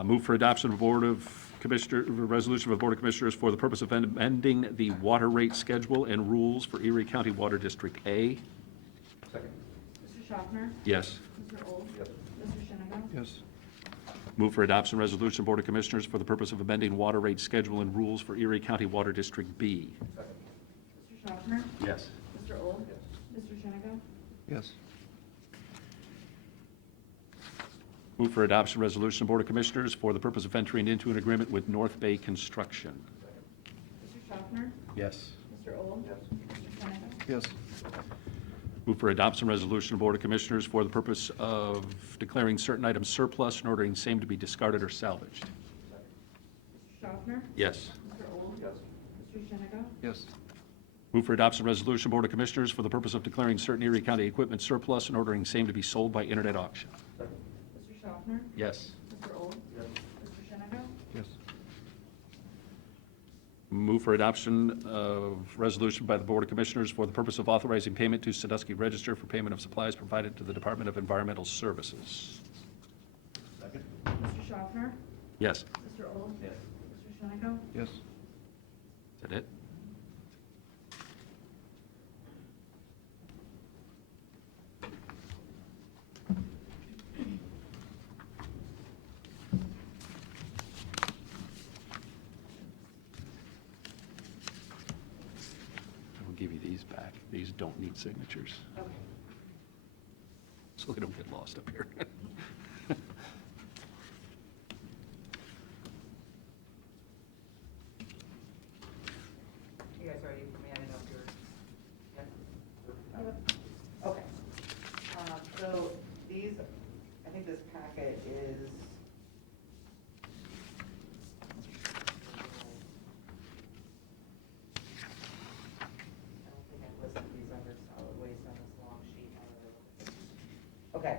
Move for adoption of resolution of the Board of Commissioners for the purpose of amending the water rate schedule and rules for Erie County Water District A. Second. Mr. Schaffner? Yes. Mr. Old? Yes. Mr. Shennigo? Yes. Move for adoption resolution, Board of Commissioners, for the purpose of amending water rate schedule and rules for Erie County Water District B. Second. Mr. Schaffner? Yes. Mr. Old? Yes. Mr. Shennigo? Yes. Move for adoption resolution, Board of Commissioners, for the purpose of entering into an agreement with North Bay Construction. Mr. Schaffner? Yes. Mr. Old? Yes. Mr. Shennigo? Yes. Move for adoption resolution, Board of Commissioners, for the purpose of declaring certain items surplus and ordering same to be discarded or salvaged. Mr. Schaffner? Yes. Mr. Old? Yes. Mr. Shennick? Yes. Move for adoption of resolution, Board of Commissioners, for the purpose of declaring certain Erie County equipment surplus and ordering same to be sold by internet auction. Mr. Schaffner? Yes. Mr. Old? Yes. Mr. Shennick? Yes. Move for adoption of resolution by the Board of Commissioners for the purpose of authorizing payment to Sandusky Register for payment of supplies provided to the Department of Environmental Services. Second? Mr. Schaffner? Yes. Mr. Old? Yes. Mr. Shennick? Yes. Is that it? I'll give you these back. These don't need signatures. Okay. So they don't get lost up here. You guys ready for me? I didn't know if you were. Yeah? Okay. So these, I think this packet is. I don't think I listed these under solid waste on this long sheet. Okay,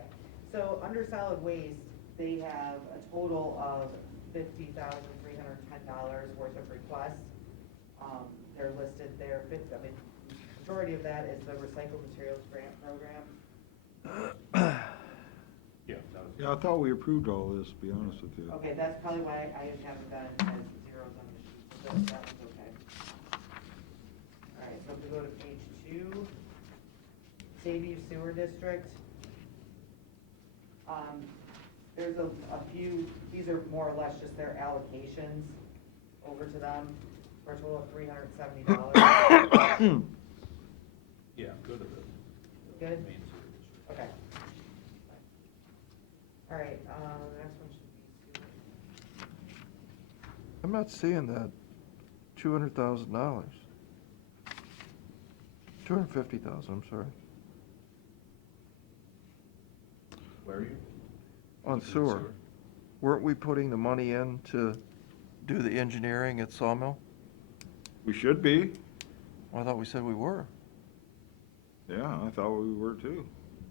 so under solid waste, they have a total of $50,310 worth of requests. They're listed there, majority of that is the recycled materials grant program. Yeah, that was. Yeah, I thought we approved all this, to be honest with you. Okay, that's probably why I haven't done as zeros on the sheet, so that one's okay. All right, so if we go to page 2, Bayview Sewer District. There's a few, these are more or less just their allocations over to them for a total of $370. Yeah, good of it. Good? Main sewer district. Okay. All right, the next one should be sewer. I'm not seeing that $200,000. 250,000, I'm sorry, Where are you? on sewer. Weren't we putting the money in to do the engineering at Sawmill? We should be. Well, I thought we said we were. Yeah, I thought we were too.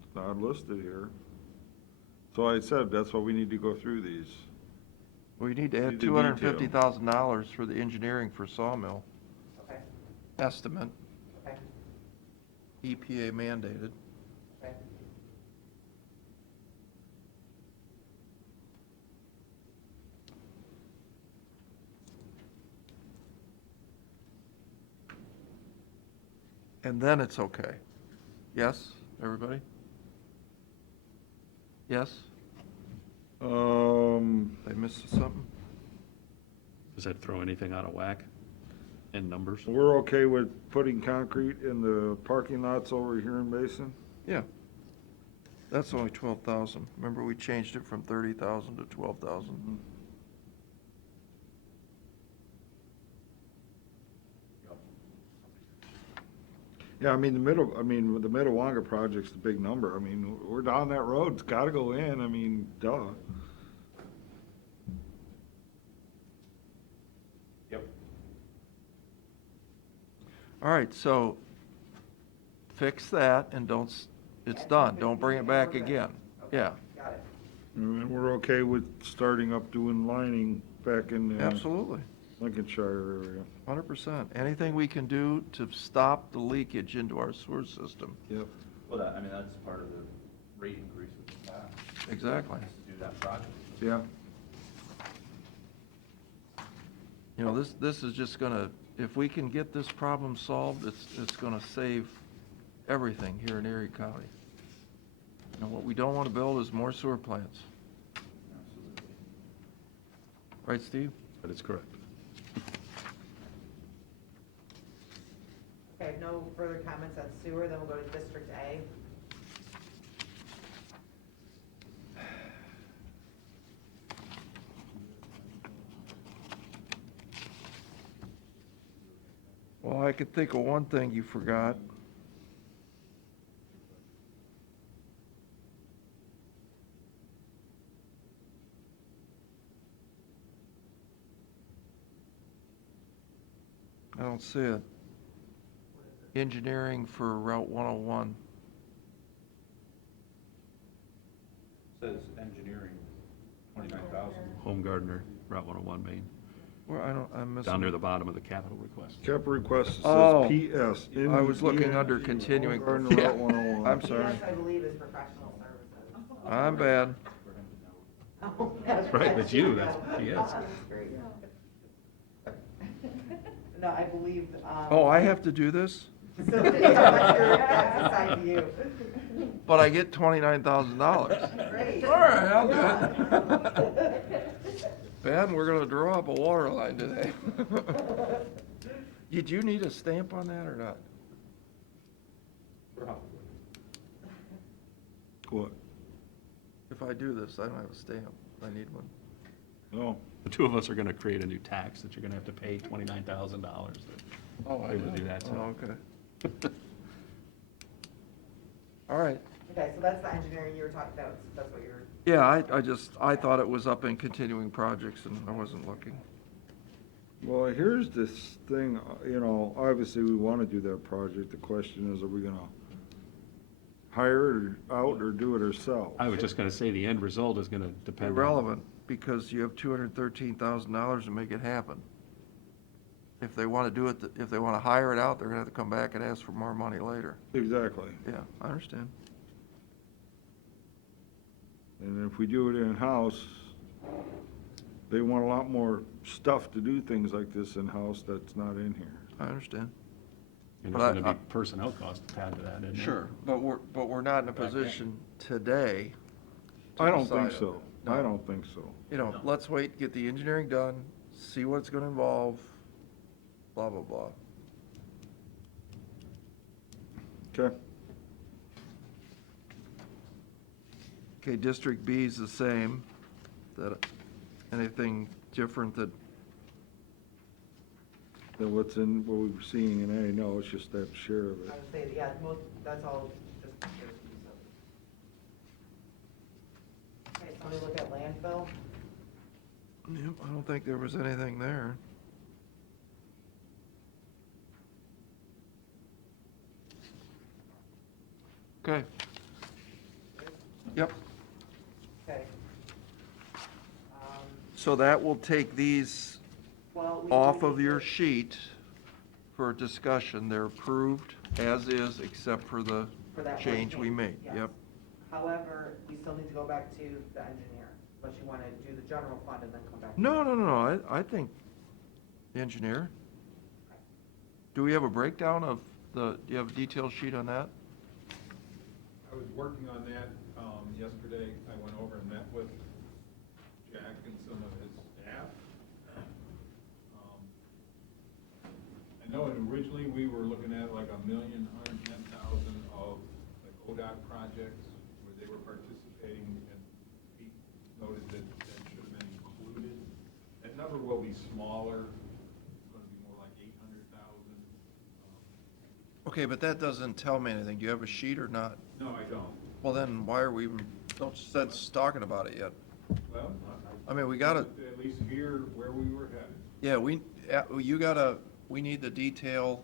It's not listed here. So I said, that's why we need to go through these. We need to See add the detail. $250,000 for the engineering for Sawmill, Okay, estimate, okay, EPA mandated. okay. And then it's okay. Yes, everybody? Yes? They missed something? Does that throw anything out of whack in numbers? We're okay with putting concrete in the parking lots over here in Mason? Yeah. That's only 12,000. Remember, we changed it from 30,000 to 12,000. Yeah, I mean, the Mitowanga project's the big number. I mean, we're down that road. It's gotta go in. I mean, duh. Yep. All right, so fix that and don't, it's Yeah, done. so Don't bring it back we're good. again. Okay, Yeah, got it. And we're okay with starting up doing lining back in absolutely. Lincolnshire area. 100%. Anything we can do to stop the leakage into our sewer system. Yep. Well, that's part of the rate increase with the tax, Exactly. to do that project. Yeah. You know, this is just gonna, if we can get this problem solved, it's gonna save everything here in Erie County. And what we don't wanna build is more sewer plants. Absolutely. Right, Steve? That is correct. Okay, no further comments on sewer, then we'll go to District A. Well, I could think of one thing you forgot. don't see it. Engineering for Route 101. Says engineering, 29,000. Home Gardener, Route 101 Main, Well, I'm missing. down near the bottom of the capital request. Capital request Oh, says PS. I was looking under continuing. Garden Yeah, Route 101. I'm sorry. PS, I believe, is professional services. I'm bad. Oh, That's right, that's you, that's PS. Great. No, I believe, Oh, I have to do this? So, that's assigned to you. But I get $29,000. Great. All right, I'll do it. Ben, we're gonna draw up a water line today. Did you need a stamp on that or not? Probably. What? If I do this, I don't have a stamp. I need one. No. The two of us are gonna create a new tax that you're gonna have to pay $29,000. Oh, I Able to know. do that, too. Oh, okay. All right. Okay, so that's the engineering you were talking about, that's what you're, Yeah, I thought it was up in continuing projects and I wasn't looking. Well, here's this thing, obviously we want to do that project. The question is, are we gonna hire it out or do it ourselves? I was just gonna say, the end result is gonna depend on. Irrelevant, because you have $213,000 to make it happen. If they want to do it, if they want to hire it out, they're gonna have to come back and ask for more money later. Exactly. Yeah, I understand. And if we do it in-house, they want a lot more stuff to do things like this in-house that's not in here. I understand. And But there's I- gonna be personnel costs to add to that, isn't there? Sure, but we're not in a position today to I don't think decide so. on it. I No. don't think so. Let's wait, get the engineering done, see what it's gonna involve, blah, blah, blah. Okay? Okay, District B is the same. Anything different that, Then what we're seeing in A, no, it's just that share of I it. would say, yeah, that's all just the sheriff's piece of it. Okay, so let me look at landfill. Yep, I don't think there was anything there. Okay. Yep, Okay. so that will take these Well, we off do of need your to- sheet for discussion. They're approved as is, except for the For that one change we change, made. yes. Yep. However, we still need to go back to the engineer, unless you want to do the general fund and then come back. No, I think the engineer. Do we have a breakdown of do you have a detailed sheet on that? I was working on that, yesterday. I went over and met with Jack and some of his staff. I know originally we were looking at like $1,110,000 of like ODOT projects where they were participating, and he noted that that should have been included. That number will be smaller. It's gonna be more like 800,000. Okay, but that doesn't tell me anything. Do you have a sheet or not? No, I don't. Well, then why are we even, don't sense talking about it yet? Well, I mean, we gotta, at least hear where we were headed. yeah, we need the detail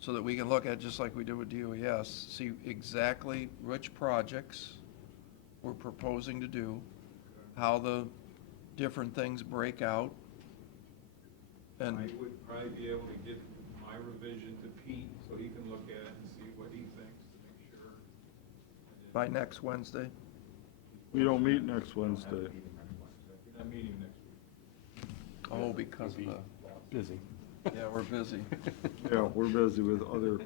so that we can look at, just like we did with DOES, see exactly which projects we're proposing to do, how the different things break out. I And, would probably be able to get my revision to Pete, so he can look at it and see what he thinks to make sure. by next Wednesday? We don't meet next Wednesday. We're not meeting next week. Oh, because of the, Busy. yeah, we're busy. Yeah, we're busy with other,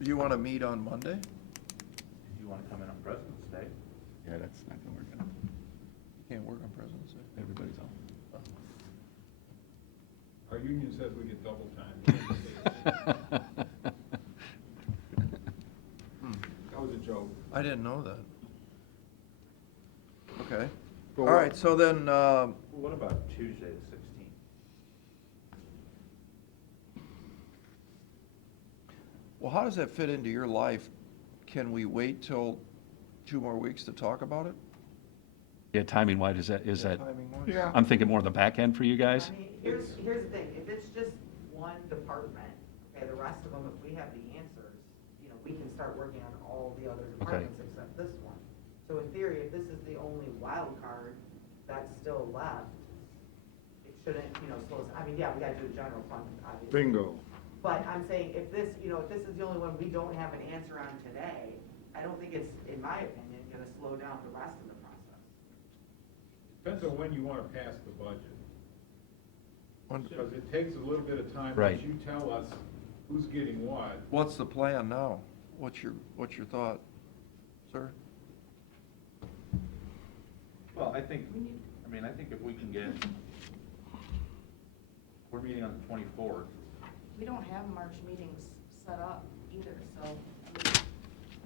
You want to meet on Monday? If you want to come in on President's Day, Yeah, that's not gonna work out. You can't work on President's Day. Everybody's on. Our union says we get double time. That was a joke. I didn't know that. Okay. But All what- right, so then, what about Tuesday the 16th? well, how does that fit into your life? Can we wait till 2 more weeks to talk about it? Yeah, timing wise, is that, Timing-wise? Yeah. I'm thinking more the back end for you guys? I mean, here's the thing, if it's just one department, okay, the rest of them, if we have the answers, you know, we can start working on all the other departments except this one. So in theory, if this is the only wild card that's still left, it shouldn't, you know, slow us, I mean, yeah, we gotta do the general fund, obviously. Bingo. But I'm saying, if this, you know, if this is the only one we don't have an answer on today, I don't think it's, in my opinion, gonna slow down the rest of the process. Depends on when you want to pass the budget. When- Because it takes a little bit of time, Right. once you tell us who's getting what. What's the plan now? What's your thought, sir? Well, I think if we can get, we're meeting on the 24th. We don't have March meetings set up either, so I mean,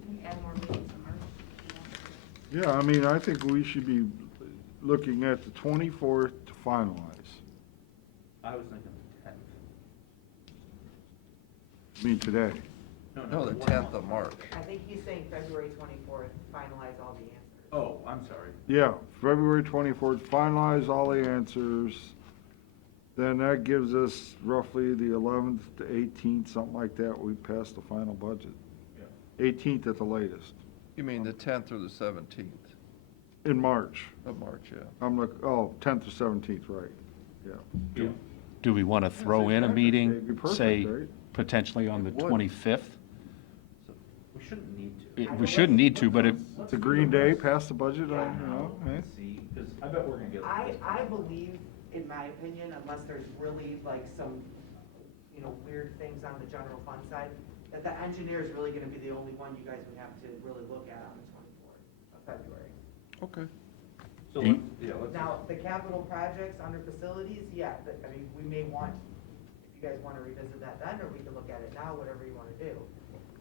we can add more meetings in March. Yeah, I mean, I think we should be looking at the 24th to finalize. I was thinking the 10th. I mean, today. No, the 10th of March. I think he's saying February 24th, finalize all the answers. Oh, I'm sorry. Yeah, February 24th, finalize all the answers. Then that gives us roughly the 11th to 18th, something like that, we pass the final budget. Yeah. 18th at the latest, You mean the 10th or the 17th in March. of March, yeah. I'm like, oh, 10th or 17th, right, yeah. Yeah. Do we want to throw in a It'd meeting, be perfect, say, right? potentially on the It would. 25th? We shouldn't need to. We shouldn't need to, but if, It's a green day, pass the budget, Yeah. you know, eh? See, because I bet we're gonna get. I believe, in my opinion, unless there's really like some, you know, weird things on the general fund side, that the engineer is really gonna be the only one you guys would have to really look at on the 24th of February. Okay. So, Do you- let's. Now, the capital projects under facilities, yeah, I mean, we may want, if you guys wanna revisit that then, or we can look at it now, whatever you wanna do.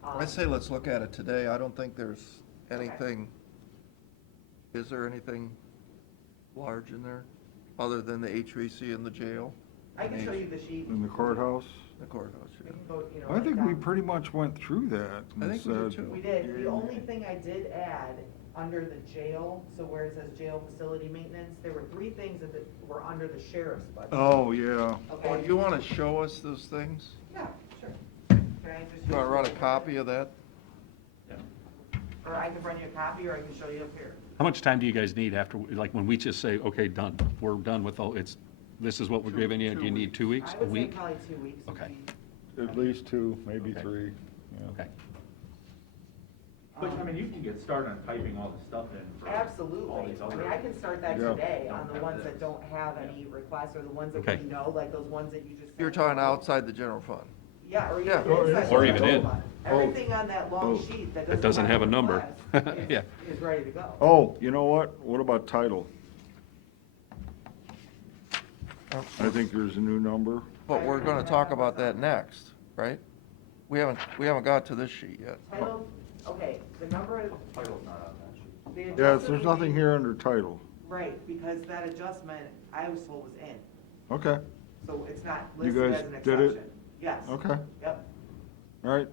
I say let's look at it today. I don't think there's anything, is there anything large in there, other than the HVAC and the jail? I can show you the sheet. In the courthouse. The courthouse, We yeah. can go, you know. I like think we down- pretty much went through that. I and think we did said- too. We did, the only thing I did add, under the jail, so where it says jail facility maintenance, there were 3 things that were under the sheriff's budget. Oh, yeah. Okay? Oh, you want to show us those things? Yeah, sure. Can I just? You want to run a copy of that? Yeah. Or I can run you a copy, or I can show you up here. how much time do you guys need after, like, when we just say, okay, done, we're done with all, this is what we're giving you, do you need 2 weeks, I a would say week? probably 2 weeks. would Okay. be- At least 2, maybe Okay. 3, yeah. Okay. But, I mean, you can get started on typing all the stuff in for all Absolutely. these I other. mean, I can start that Yeah. today on the Don't ones have that this. don't have any requests, or the ones that Okay. we know, like those ones that you just. You're sent talking out. outside the general fund? Yeah, or Yeah. even Or inside. Or the even general in. fund. Everything on that long Oh. sheet that That doesn't have a number. request is- Yeah. Is ready to go. Oh, you know what? What about title? I think there's a new number. But we're going to talk about that next, right? We haven't got to this sheet yet. Title, okay, the number, Title's not on that sheet. the Yes, adjustment there's would nothing be- here under title. Right, because that adjustment, I was told was in, Okay, so it's not You listed guys as an did it? exception. Yes. okay, Yep, all right.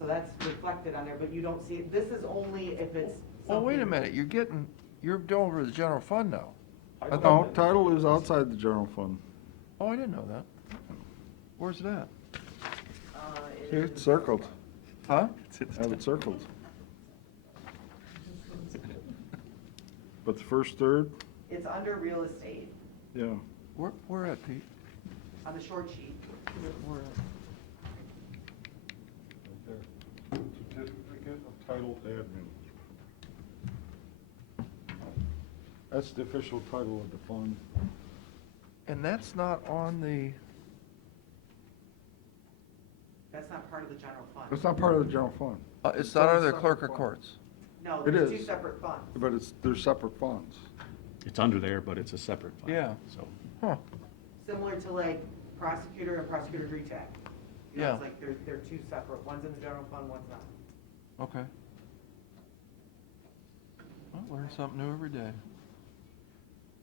so that's reflected on there, but you don't see, it. This is only if it's. Oh, wait a something- minute, you're doing over the general fund now. I No, thought, title is outside the general fund. oh, I didn't know that. Where's that? it See, is- it's circled. Huh? I have it circled. But the first third, It's under real estate, yeah. Where at, Pete? on the short sheet. Where at? Certificate of title admin. That's the official title of the fund. And that's not on the, That's not part of the general fund. It's not part of the general fund, it's not under the Separate clerk of fund. courts. No, It there's 2 is. separate funds. but they're separate funds. It's under there, but it's a separate fund. Yeah. So, Huh, Similar to like prosecutor and prosecutor's retake. You know, Yeah. It's like they're 2 separate, one's in the general fund, one's not. okay. Well, learn something new every day.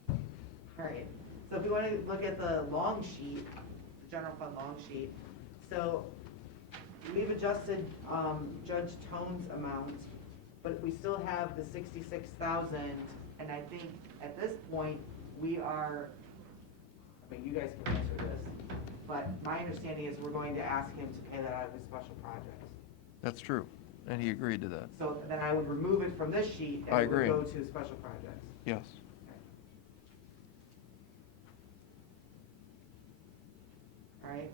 All right, so if we want to look at the long sheet, the general fund long sheet, so we've adjusted Judge Tone's amount, but we still have the 66,000 And I think at this point, we are, I mean, you guys can answer this, but my understanding is we're going to ask him to pay that out of his special projects. That's true, and he agreed to that, So then I would remove it from this sheet I and it would agree. go to special projects. yes. All right,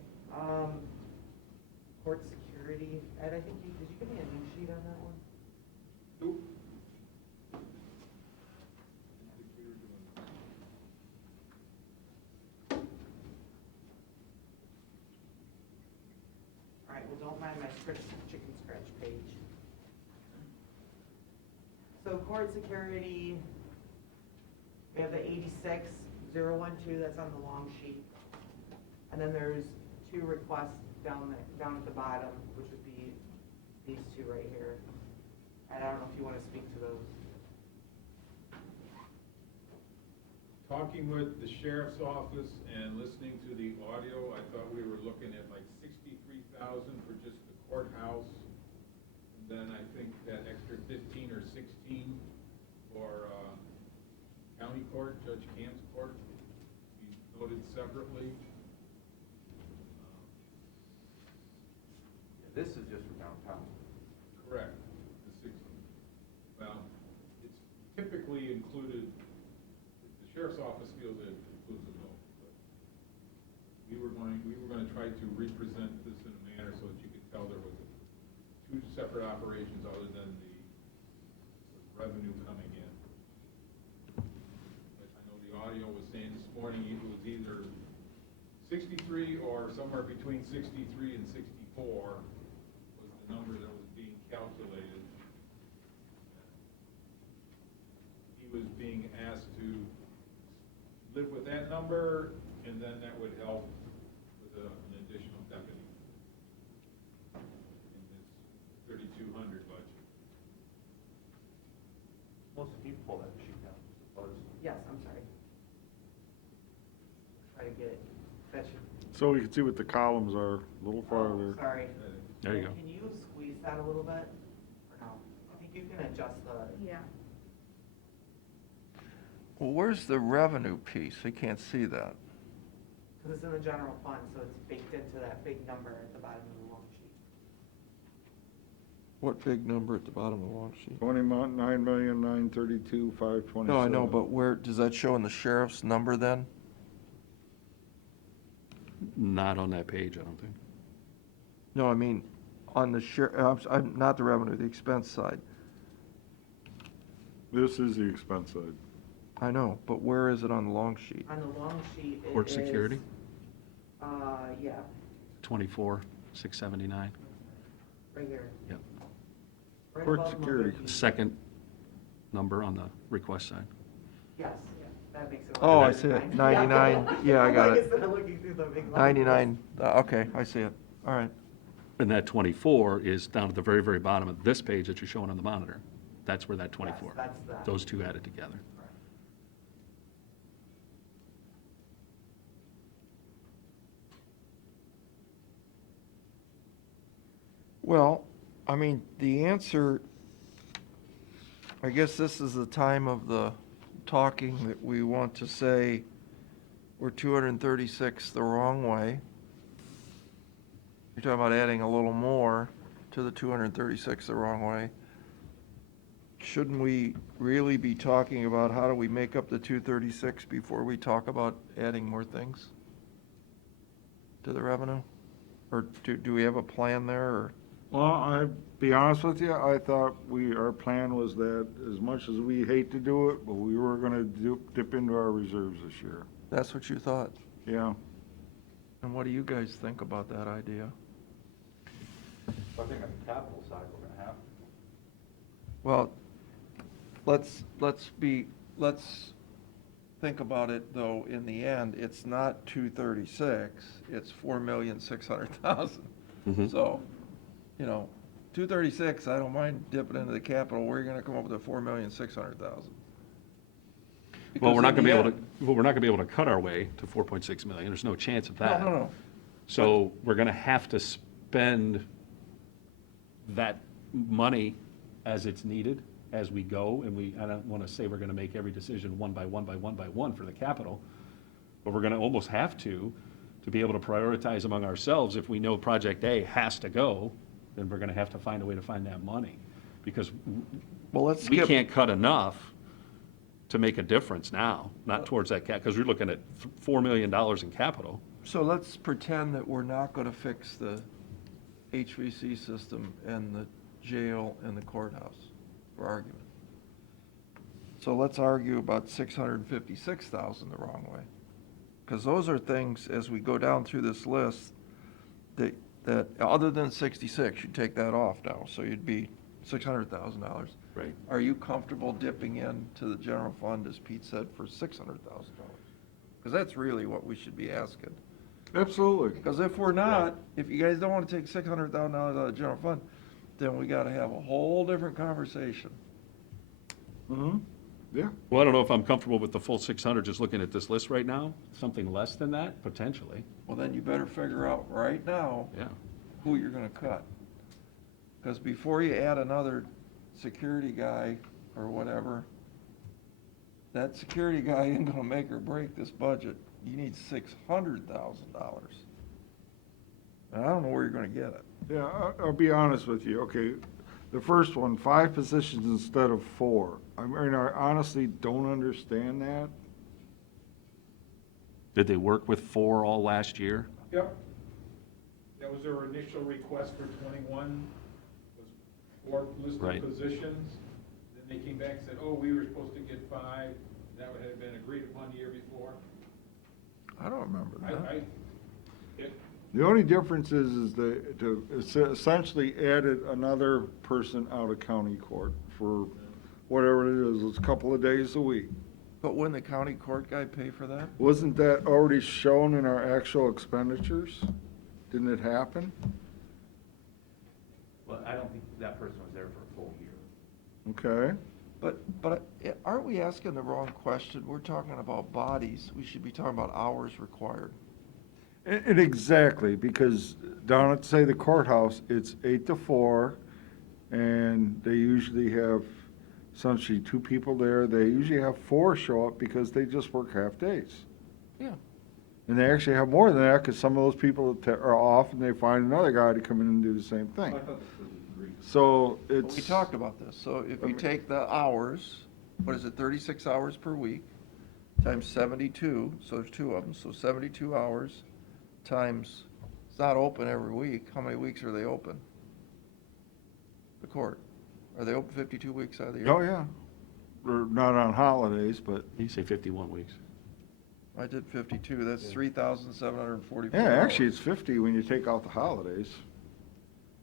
court security, Ed, I think did you give me a new sheet on that one? Nope. All right, well, don't mind my chicken scratch page. So court security, we have the 86,012, that's on the long sheet. And then there's two requests down at the bottom, which would be these two right here. And I don't know if you want to speak to those. Talking with the sheriff's office and listening to the audio, I thought we were looking at like 63,000 for just the courthouse. And then I think that extra 15 or 16 for county court, Judge Camp's court, be noted separately. This is just for downtown. Correct, the 16. Well, it's typically included, the sheriff's office feels it includes a note, but we were going to try to represent this in a manner so that you could tell there was two separate operations other than the revenue coming in. But I know the audio was saying this morning it was either 63 or somewhere between 63 and 64 was the number that was being calculated. He was being asked to live with that number, and then that would help with an additional deputy in his 3,200 budget. Most of you pull that sheet down, I suppose. Yes, I'm sorry. Try to get it. That should. So we can see what the columns are a little farther. Oh, sorry. There you go. Can you squeeze that a little bit? Or no? I think you can adjust the. Yeah. Well, where's the revenue piece? I can't see that. Because it's in the general fund, so it's baked into that big number at the bottom of the long sheet. What big number at the bottom of the long sheet? 29,932,527. No, I know, but where, does that show in the sheriff's number then? Not on that page, I don't think. No, I mean, on the I'm not the revenue, the expense side. This is the expense side. I know, but where is it on the long sheet? On the long sheet, it is. Court security, Yeah, 24,679. right here. Yep. Right Court above security. mobility. Second number on the request side. Yes, that makes it. Oh, I see it, 99, yeah, I got Like it. instead of looking through the big line. 99, okay, I see it, all right. And that 24 is down at the very, very bottom of this page that you're showing on the monitor. That's where that 24. Yes, that's that. Those two added together. Well, I mean, the answer, I guess this is the time of the talking that we want to say we're 236 the wrong way. You're talking about adding a little more to the 236 the wrong way. Shouldn't we really be talking about how do we make up the 236 before we talk about adding more things to the revenue? Or do we have a plan there, or? Well, I'll be honest with you, I thought our plan was that as much as we hate to do it, but we were gonna dip into our reserves this year. That's what you thought? Yeah. And what do you guys think about that idea? I think on the capital side, we're gonna have. Well, let's think about it, though, in the end, it's not 236, it's 4,600,000. Mhm. So, 236, I don't mind dipping into the capital, where are you gonna come up with a 4,600,000? Well, we're not gonna be able to, cut our way to 4.6 million. There's no chance of that. No. So we're gonna have to spend that money as it's needed as we go, and I don't wanna say we're gonna make every decision one by one for the capital, but we're gonna almost have to be able to prioritize among ourselves. If we know Project A has to go, then we're gonna have to find a way to find that money. Because Well, let's we skip, can't cut enough to make a difference now, not towards that because we're looking at $4 million in capital. so let's pretend that we're not gonna fix the HVC system and the jail and the courthouse, for argument. So let's argue about 656,000 the wrong way. Because those are things, as we go down through this list, that, other than 66, you take that off now, so you'd be $600,000. Right. Are you comfortable dipping into the general fund, as Pete said, for $600,000? Because that's really what we should be asking. Absolutely. Because if we're not, if you guys don't want to take $600,000 out of the general fund, then we gotta have a whole different conversation. Mm-hmm, yeah. Well, I don't know if I'm comfortable with the full 600, just looking at this list right now. Something less than that, potentially, Well, then you better figure out right now yeah. who you're gonna cut. Because before you add another security guy or whatever, that security guy ain't gonna make or break this budget. You need $600,000. And I don't know where you're gonna get it. Yeah, I'll be honest with you, okay, the first one, 5 positions instead of 4. I mean, I honestly don't understand that. Did they work with 4 all last year? Yep. That was their initial request for 21, was 4 Right. listed positions. Then they came back and said, oh, we were supposed to get 5. That would have been agreed upon the year before. I don't remember that. The only difference is essentially added another person out of county court for whatever it is, it's a couple of days a week. But wouldn't the county court guy pay for that? Wasn't that already shown in our actual expenditures? Didn't it happen? Well, I don't think that person was there for a full year. Okay. But aren't we asking the wrong question? We're talking about bodies. We should be talking about hours required. And exactly, because down at, say, the courthouse, it's 8 to 4, and they usually have essentially 2 people there. They usually have 4 show up because they just work half days. Yeah. And they actually have more than that, because some of those people are off, and they find another guy to come in and do the same thing. So But it's. we talked about this. So if you take the hours, what is it, 36 hours per week, times 72, so there's 2 of them, so 72 hours times, it's not open every week. How many weeks are they open? The court. Are they open 52 weeks out of the year? Oh, yeah. Or not on holidays, but, You say 51 weeks. I did 52. That's 3,744 yeah, hours. actually, it's 50 when you take out the holidays.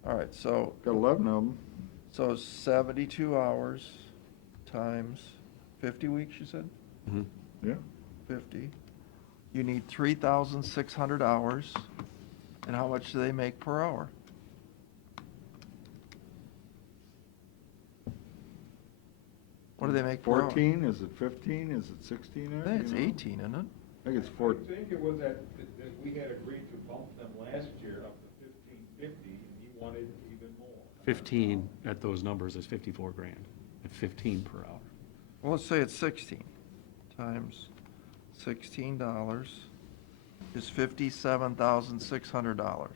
All right, so Got 11 of them. So 72 hours times 50 weeks, you said? Mhm. Yeah. 50. You need 3,600 hours, and how much do they make per hour? What do they make per hour? 14, is it 15, is it 16? I think it's You know? 18, isn't it? I think it's I 14. think it was that we had agreed to bump them last year up to 1550, and he wanted even more. 15 at those numbers is 54 grand, at 15 per hour. Well, let's say it's 16 times $16 is $57,600.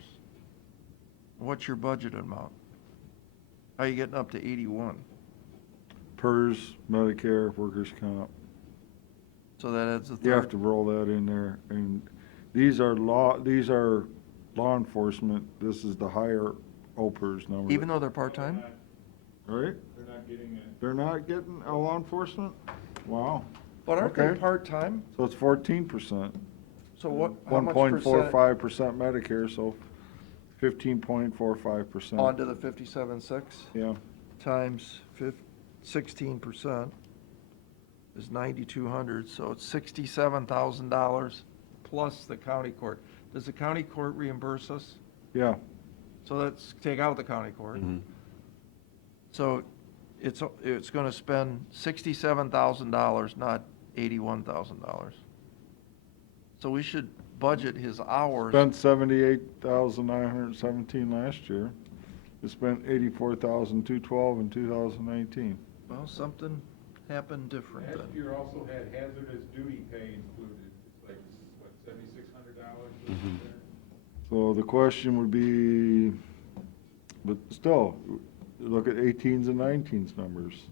What's your budget amount? How are you getting up to 81? PERS, Medicare, workers' comp. So that adds a You have third. to roll that in there. And these are law enforcement. This is the higher OPERS number. Even though they're part-time? Right? They're not getting it. They're not getting a law enforcement? Wow. But aren't they Okay. part-time? So it's 14%. So what, how much percent 1.45% Medicare, so 15.45%. onto the 57.6 Yeah. times 16% is 9,200, so it's $67,000 plus the county court. Does the county court reimburse us? Yeah. So let's take out the county court. Mhm. So it's gonna spend $67,000, not $81,000. So we should budget his hours. Spent 78,917 last year. We spent 84,212 in 2019. Well, something happened different Last then. year also had hazardous duty pay included, it's like, what, $7,600 Mhm. there? So the question would be, but still, look at 18s and 19s numbers.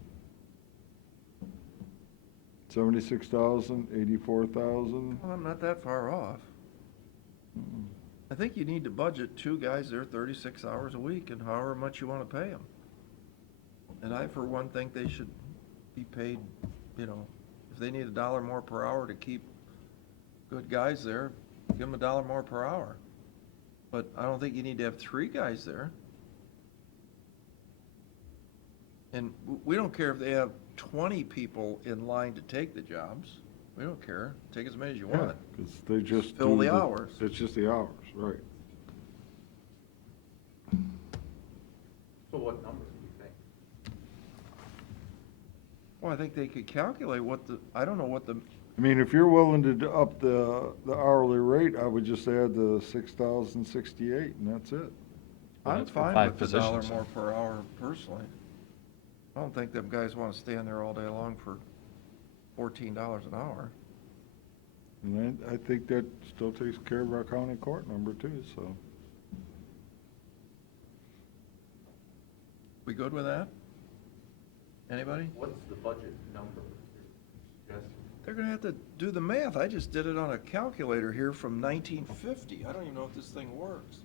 76,000, 84,000. Well, I'm not that far off. I think you need to budget two guys there 36 hours a week and however much you want to pay them. And I, for one, think they should be paid, you know, if they need $1 more per hour to keep good guys there, give them $1 more per hour. But I don't think you need to have three guys there. And we don't care if they have 20 people in line to take the jobs. We don't care. Take as many as you Yeah, want. 'cause they just Fill do the hours. It's just the hours, right. So what number do you think? Well, I think they could calculate what the, I don't know what the, I mean, if you're willing to up the hourly rate, I would just add the 6,068 and that's it. Well, I'm that's for fine 5 with the $1 positions. more per hour personally. I don't think them guys wanna stand there all day long for $14 an hour. And I think that still takes care of our county court number too, so. We good with that? Anybody? What's the budget number? Yes. They're gonna have to do the math. I just did it on a calculator here from 1950. I don't even know if this thing works.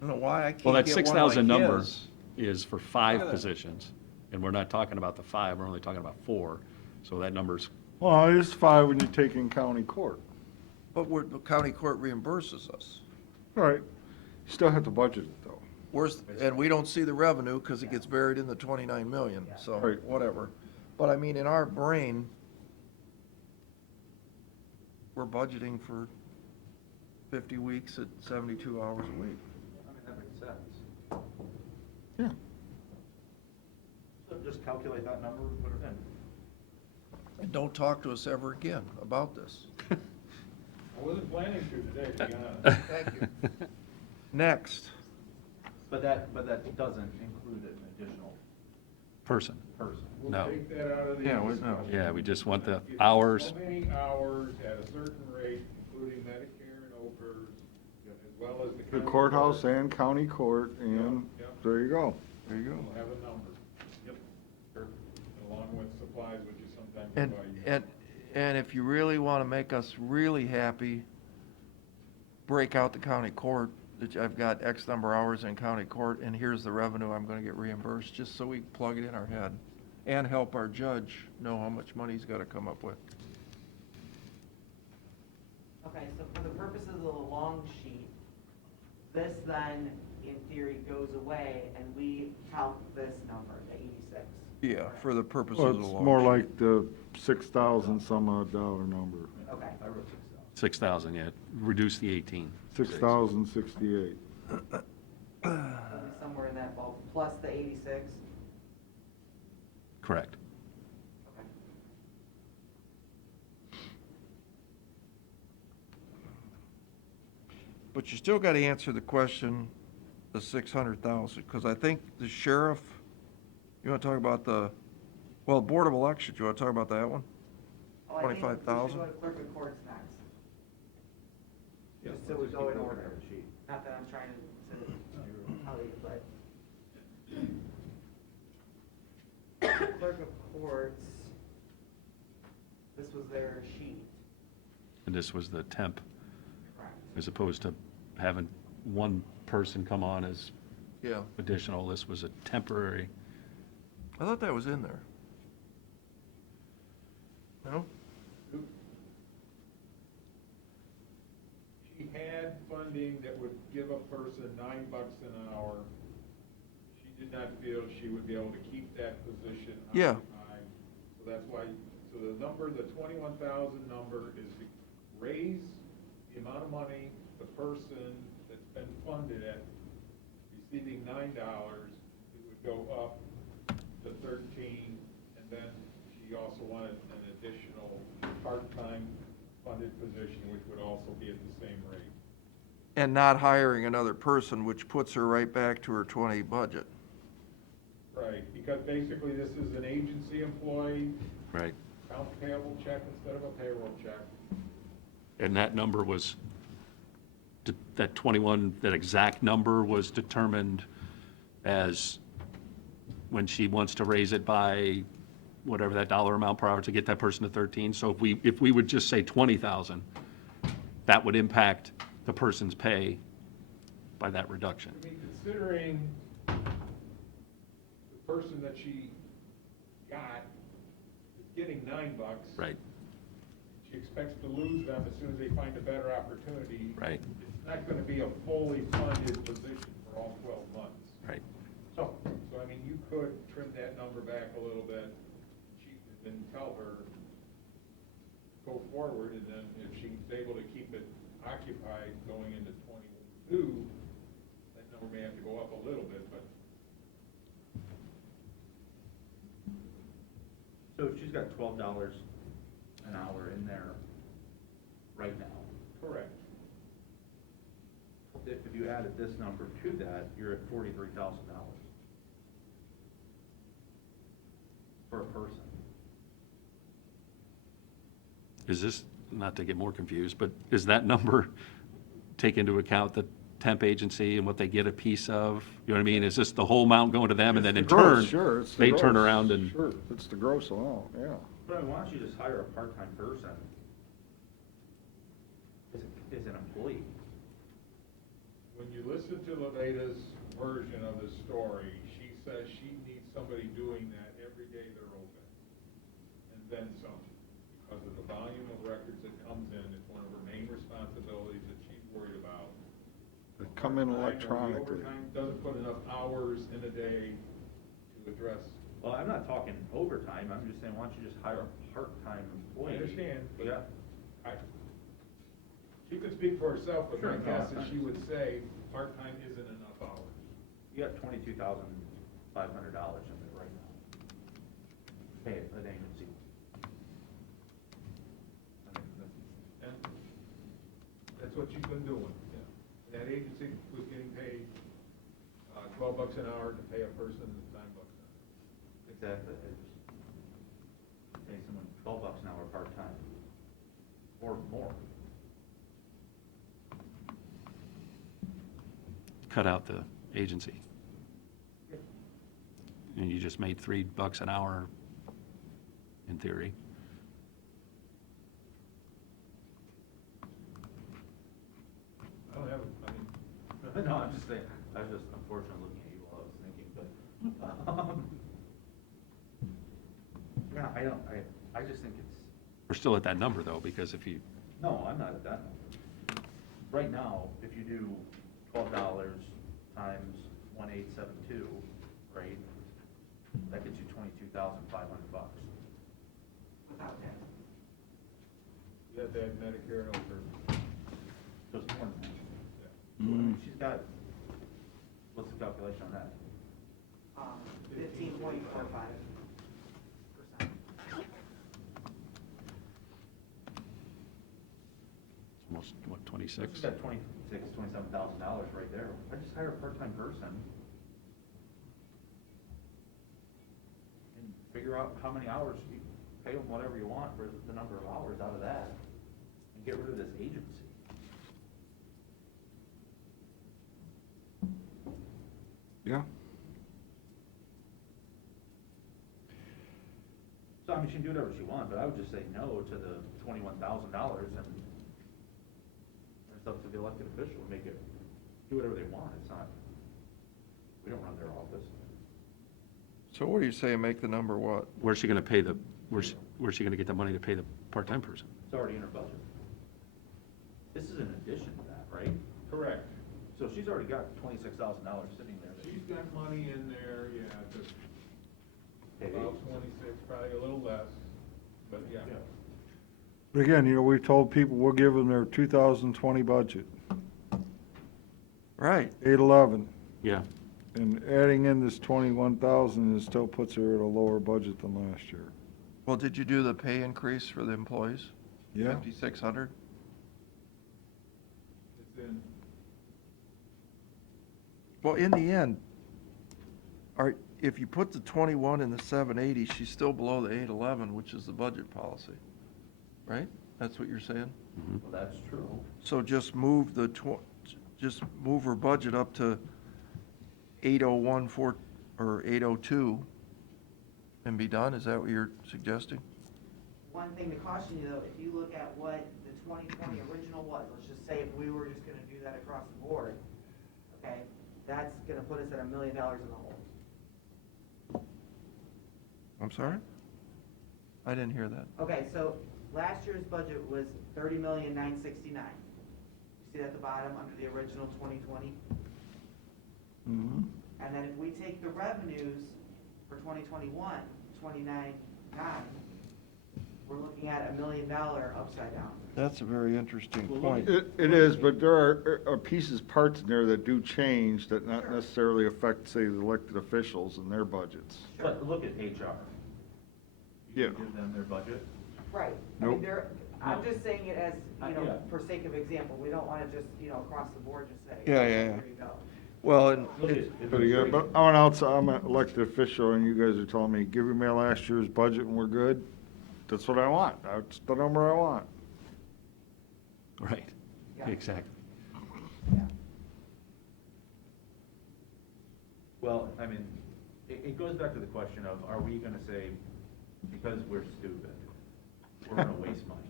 I don't know why I can't Well, that get 6,000 one like number his. is for Look 5 at that. positions, and we're not talking about the 5, we're only talking about 4. So that number's, Well, it is 5 when you take in county court. But the county court reimburses us. Right. You still have to budget it though. And we don't see the revenue because it gets buried in the 29 million, so Right. whatever. But I mean, in our brain, we're budgeting for 50 weeks at 72 hours a week. I mean, that makes sense. Yeah. So just calculate that number and put it in. And don't talk to us ever again about this. I wasn't planning to today, to be honest. Thank you. Next. But that doesn't include an additional person. person. We'll No. take that out of the. Yeah, no. Yeah, we just want the It's hours. So many hours at a certain rate, including Medicare and OPERS, as well as the. The county courthouse court. and county court, and Yeah, yeah. there you go. There you go. We'll have a number. Yep. Along with supplies, which is sometimes. And, by- and if you really want to make us really happy, break out the county court, that I've got X number of hours in county court, and here's the revenue I'm gonna get reimbursed, just so we plug it in our head. And help our judge know how much money he's gotta come up with. Okay, so for the purposes of the long sheet, this then, in theory, goes away and we count this number, the 86. Yeah, for the purposes Well, of the it's law. more like the 6,000 some odd dollar number. Okay. I wrote 6,000. 6,000, yeah, reduce the 18. 6,068. It'll be somewhere in that bulk, plus the 86. Correct. Okay. But you still gotta answer the question, the 600,000, because I think the sheriff, you wanna talk about well, Board of Elections, you wanna talk about that one? Oh, I think we should 25,000? go to clerk of courts next. Yeah, Just so we let's go keep in looking order. at the sheet. Not that I'm trying to tell you, but. Clerk of courts, this was their sheet. And this was the temp, Correct. as opposed to having one person come on as Yeah, additional. This was a temporary. I thought that was in there. No? She had funding that would give a person $9 an hour. She did not feel she would be able to keep that position Yeah. occupied. So that's why, so the number, the 21,000 number is to raise the amount of money the person that's been funded at receiving $9, it would go up to 13, and then she also wanted an additional part-time funded position, which would also be at the same rate. And not hiring another person, which puts her right back to her 20 budget. Right, because basically this is an agency employee, Right. accounts payable check instead of a payroll check. And that number was, that 21, that exact number was determined as when she wants to raise it by whatever that dollar amount per hour to get that person to 13. So if we would just say 20,000, that would impact the person's pay by that reduction. I mean, considering the person that she got is getting $9, Right, she expects to lose them as soon as they find a better opportunity. right, It's not gonna be a fully funded position for all 12 months. right. So, I mean, you could trim that number back a little bit, and tell her, go forward, and then if she's able to keep it occupied going into 22, that number may have to go up a little bit, but So if she's got $12 an hour in there right now, correct. if you added this number to that, you're at $43,000 for a person. Is this, not to get more confused, but is that number take into account the temp agency and what they get a piece of? You know what I mean? Is this the whole amount going to them, and then in It's the gross, turn, sure, it's the they turn gross. around and, Sure, it's the gross amount, yeah. But I mean, why don't you just hire a part-time person as an employee? When you listen to Leveda's version of the story, she says she needs somebody doing that every day they're open, and then some. Because of the volume of records that comes in, it's one of her main responsibilities that she's worried about. They come in Overtime, or the electronically. overtime doesn't put enough hours in a day to address. Well, I'm not talking overtime, I'm just saying, why don't you just hire a part-time I employee? understand, but Yeah, she could speak for herself, but my Sure, no, guess that's is she would say part-time isn't enough hours. you got $22,500 in there right now. Pay it, an agency. I mean, And that's what she's been doing. That agency was getting paid $12 an hour to pay a person $9 an hour. Exactly. Pay someone $12 an hour part-time, or more. cut out the agency. And you just made $3 an hour, in theory. I don't have, No, I'm just saying, I was just unfortunately looking at you while I was thinking, but, yeah, I just think it's, We're still at that number, though, because if you, no, I'm not at that number. Right now, if you do $12 times 1,872, right, that gets you $22,500. Without that. you have to add Medicare and over. So it's more than that. She's got, what's the calculation on that? 15.45%. almost, what, 26? She's got $27,000 right there. I just hire a part-time person and figure out how many hours, you pay them whatever you want for the number of hours out of that, and get rid of this agency. Yeah. So, I mean, she can do whatever she wants, but I would just say no to the $21,000, and it's up to the elected official to make it, do whatever they want. It's not, we don't run their office. So what do you say, make the number what? Where's she gonna pay the, where's she gonna get the money to pay the part-time person? It's already in her budget. This is in addition to that, right? Correct. So she's already got $26,000 sitting there. that She's got money in there, yeah, just Hey, about 26, probably a little less, but yeah. Yeah. But again, we've told people we'll give them their 2020 budget, Right. 811. Yeah, And adding in this 21,000, it still puts her at a lower budget than last year. Well, did you do the pay increase for the employees? Yeah. 5,600? It's in, Well, in the end, if you put the 21 in the 780, she's still below the 811, which is the budget policy, right? That's what you're saying? Well, that's true. So just move just move her budget up to 8014, or 802, and be done? Is that what you're suggesting? One thing to caution you though, if you look at what the 2020 original was, let's just say if we were just gonna do that across the board, okay, that's gonna put us at $1 million in the hole. I'm sorry? I didn't hear that. Okay, so last year's budget was $30,969,000. You see at the bottom under the original 2020? Mm-hmm. And then if we take the revenues for 2021, 29.9, we're looking at $1 million upside down. That's a very interesting point. It is, but there are pieces, parts in there that do change that not necessarily affect, say, the elected officials and their budgets. But look at HR. Yeah. You give them their budget. Right. I mean, Nope. I'm just saying it as, Yeah. for sake of example, we don't wanna just, across the board just say. Yeah. There you go. Well, and Look at But again, but I'm an elected official, and you guys are telling me, give me last year's budget and we're good? That's what I want. That's the number I want. Right, Yeah. exactly. Yeah. Well, I mean, it goes back to the question of, are we gonna say, because we're stupid, we're gonna waste money?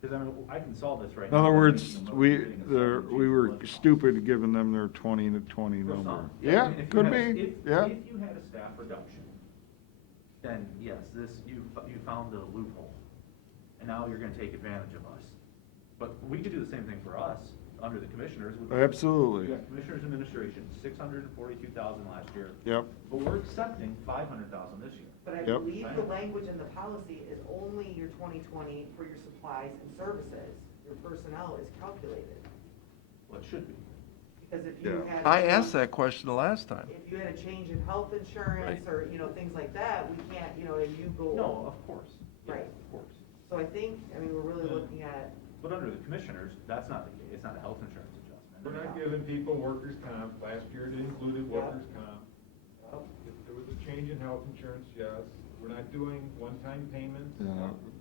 Because I mean, I can solve this right In now. other by words, making the most we, getting a there, seven we were budget. stupid giving them their 20 to 20 For number. some. Yeah, I mean, if you could had- be, if- yeah. If you had a staff reduction, then yes, you found the loophole, and now you're gonna take advantage of us. But we could do the same thing for us, under the commissioners. We Absolutely. got commissioners administration, 642,000 last year, Yep, but we're accepting 500,000 this year. But I Yep. believe the language in the policy is only your 2020 for your supplies and services. Your personnel is calculated. Well, it should be. Because if you Yeah. had. I asked that question the last time. If you had a change in health insurance or, things like that, we can't, and you go. No, of course. Yeah, Right. Of course. So I think, we're really looking at, But under the commissioners, that's not the case, it's not a health insurance adjustment. We're not giving people workers' comp. Last year it included workers' comp. If there was a change in health insurance, yes. We're not doing one-time payments.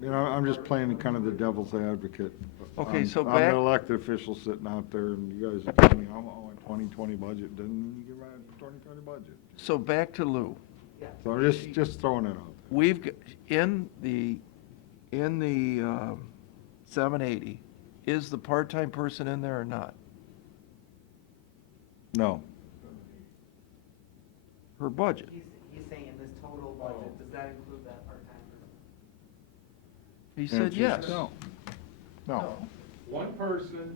yeah. I'm just playing kind of the devil's advocate. Okay, so I'm back- an elected official sitting out there, and you guys are telling me I'm on a 2020 budget, then you give out a 2020 budget. So back to Lou. yeah. So I'm just throwing it out there. We've, in the 780, is the part-time person in there or not? No. Her budget? He's saying this total budget, does that include that part-time person? He said yes. No. No. One person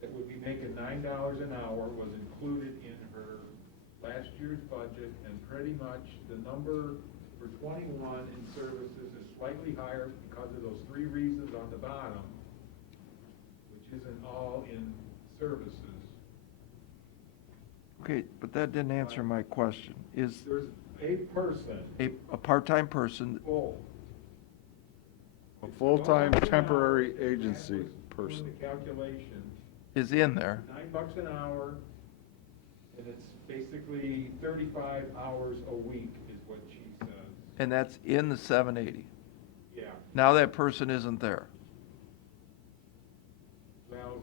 that would be making $9 an hour was included in her last year's budget, and pretty much the number for 21 in services is slightly higher because of those 3 reasons on the bottom, which isn't all in services. Okay, but that didn't answer my question. Is There's a person, a part-time person, full. A full-time temporary agency Doing person. the calculation, is in there? $9 an hour, and it's basically 35 hours a week is what she says. And that's in the 780. Yeah, Now that person isn't there. well,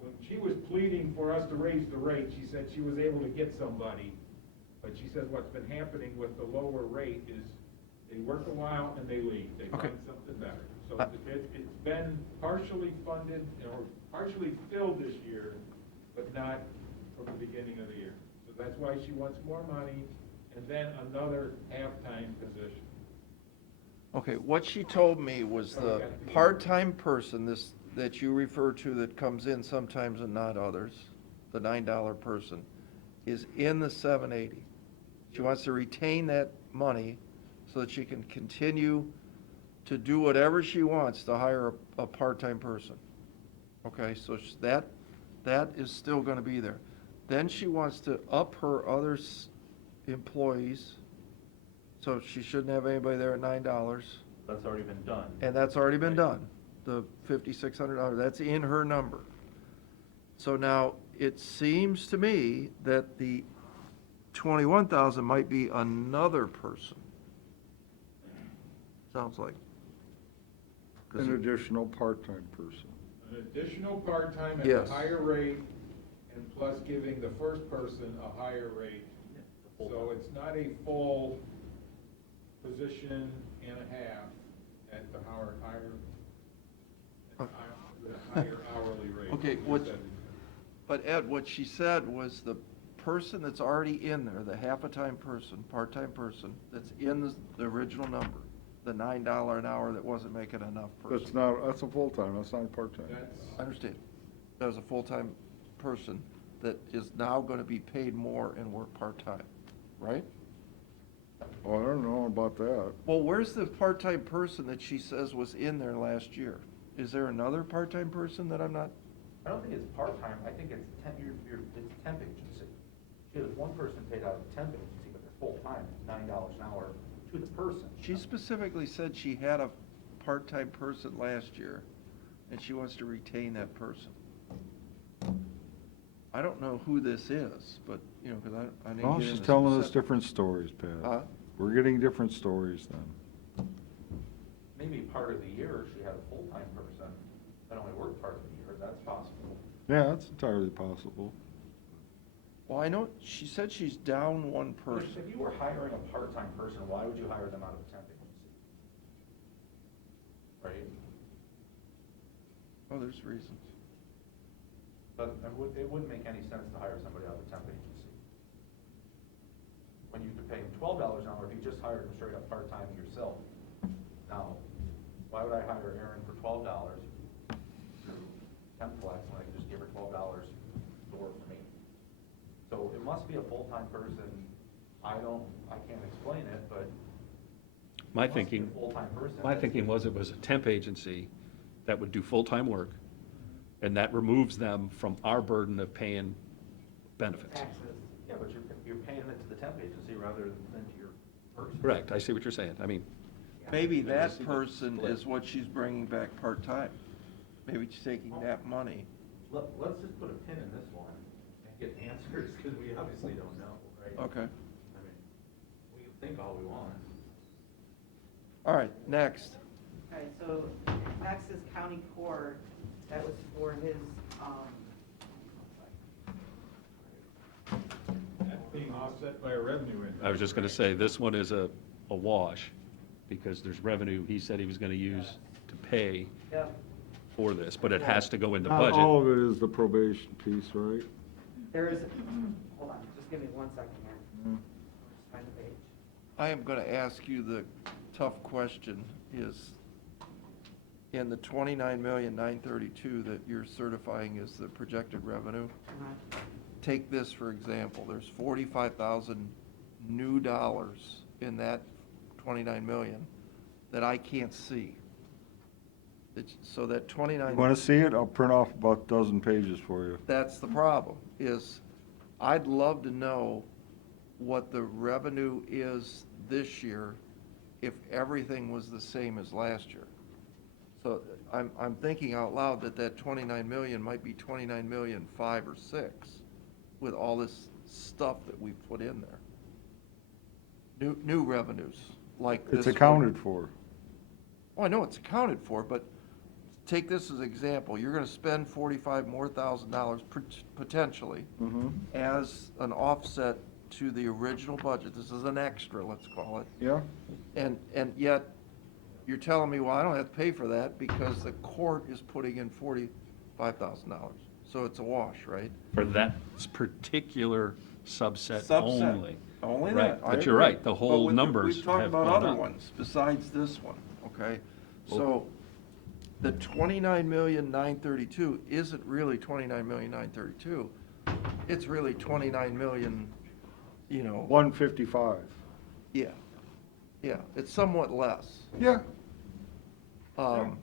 when she was pleading for us to raise the rate, she said she was able to get somebody. But she says what's been happening with the lower rate is they work a while and they leave. They Okay. find something better. So it's been partially funded, or partially filled this year, but not from the beginning of the year. So that's why she wants more money, and then another half-time position. Okay, what she told me was the part-time person, that you refer to that comes in sometimes and not others, the $9 person, is in the 780. She wants to retain that money so that she can continue to do whatever she wants to hire a part-time person. Okay, so that is still gonna be there. Then she wants to up her other employees, so she shouldn't have anybody there at $9. That's already been done. And that's already been done, the $5,600, that's in her number. So now, it seems to me that the 21,000 might be another person. Sounds like. 'Cause An additional part-time person. An additional part-time at Yes. a higher rate, and plus giving the first person a higher rate. So it's not a full position and a half at the higher hourly rate. Okay, but Ed, what she said was the person that's already in there, the half-a-time person, part-time person, that's in the original number, the $9 an hour that wasn't making enough person. That's a full-time, that's not a part-time. I understand. That was a full-time person that is now gonna be paid more and work part-time, right? Oh, I don't know about that. Well, where's the part-time person that she says was in there last year? Is there another part-time person that I'm not? I don't think it's part-time, I think it's it's temp agency. She has one person paid out of temp agency, but they're full-time, it's $9 an hour to the person. She specifically said she had a part-time person last year, and she wants to retain that person. I don't know who this is, but, you know, because I didn't Well, get she's into telling us specific- different stories, Pat. Huh? We're getting different stories then. Maybe part of the year, she had a full-time person that only worked part of the year, that's possible. Yeah, that's entirely possible. Well, I know, she said she's down one person. If you were hiring a part-time person, why would you hire them out of a temp agency? Right? Oh, there's reasons. But it wouldn't make any sense to hire somebody out of a temp agency. When you could pay him $12 an hour if you just hired him straight up part-time yourself. Now, why would I hire Erin for $12 through Templex when I can just give her $12 to work for me? So it must be a full-time person. I can't explain it, but My it must be a thinking, full-time person. my thinking was it was a temp agency that would do full-time work, and that removes them from our burden of paying benefits. Taxes. Yeah, but you're paying it to the temp agency rather than to your person. Correct, I see what you're saying. I mean, Maybe that see the person split. is what she's bringing back part-time. Maybe she's taking that money. Let's just put a pin in this one and get answers, because we obviously don't know, right? Okay. I mean, we can think all we want. All right, next. All right, so next is county court, that was for his, That's being offset by a revenue increase. I was just gonna say, this one is a wash, because there's revenue he said he was gonna use to pay yep, for this, but it has to go in the Not all budget. of it is the probation piece, right? there is, hold on, just give me 1 second here. Just find the page. I am going to ask you the tough question is, in the 29,932,000 that you're certifying as the projected revenue, take this for example, there's 45,000 new dollars in that 29 million that I can't see. So that 29. You want to see it? I'll print off about a dozen pages for you. That's the problem, is I'd love to know what the revenue is this year if everything was the same as last year. So I'm thinking out loud that 29 million might be 29 million 5 or 6 with all this stuff that we put in there. New revenues, like this. It's accounted for. Well, I know it's accounted for, but take this as an example. You're gonna spend $45,000 more potentially as an offset to the original budget. This is an extra, let's call it. Yeah? And yet, you're telling me, well, I don't have to pay for that because the court is putting in $45,000. So it's a wash, right? For that particular subset Subset. only. Only Right, that. I but you're agree. right, the But whole with numbers We've talked have about gone other up. ones besides this one, okay? So the 29,932,000 isn't really 29,932,000. It's really 29 million, you know. 155. Yeah, it's somewhat less. Yeah, Um,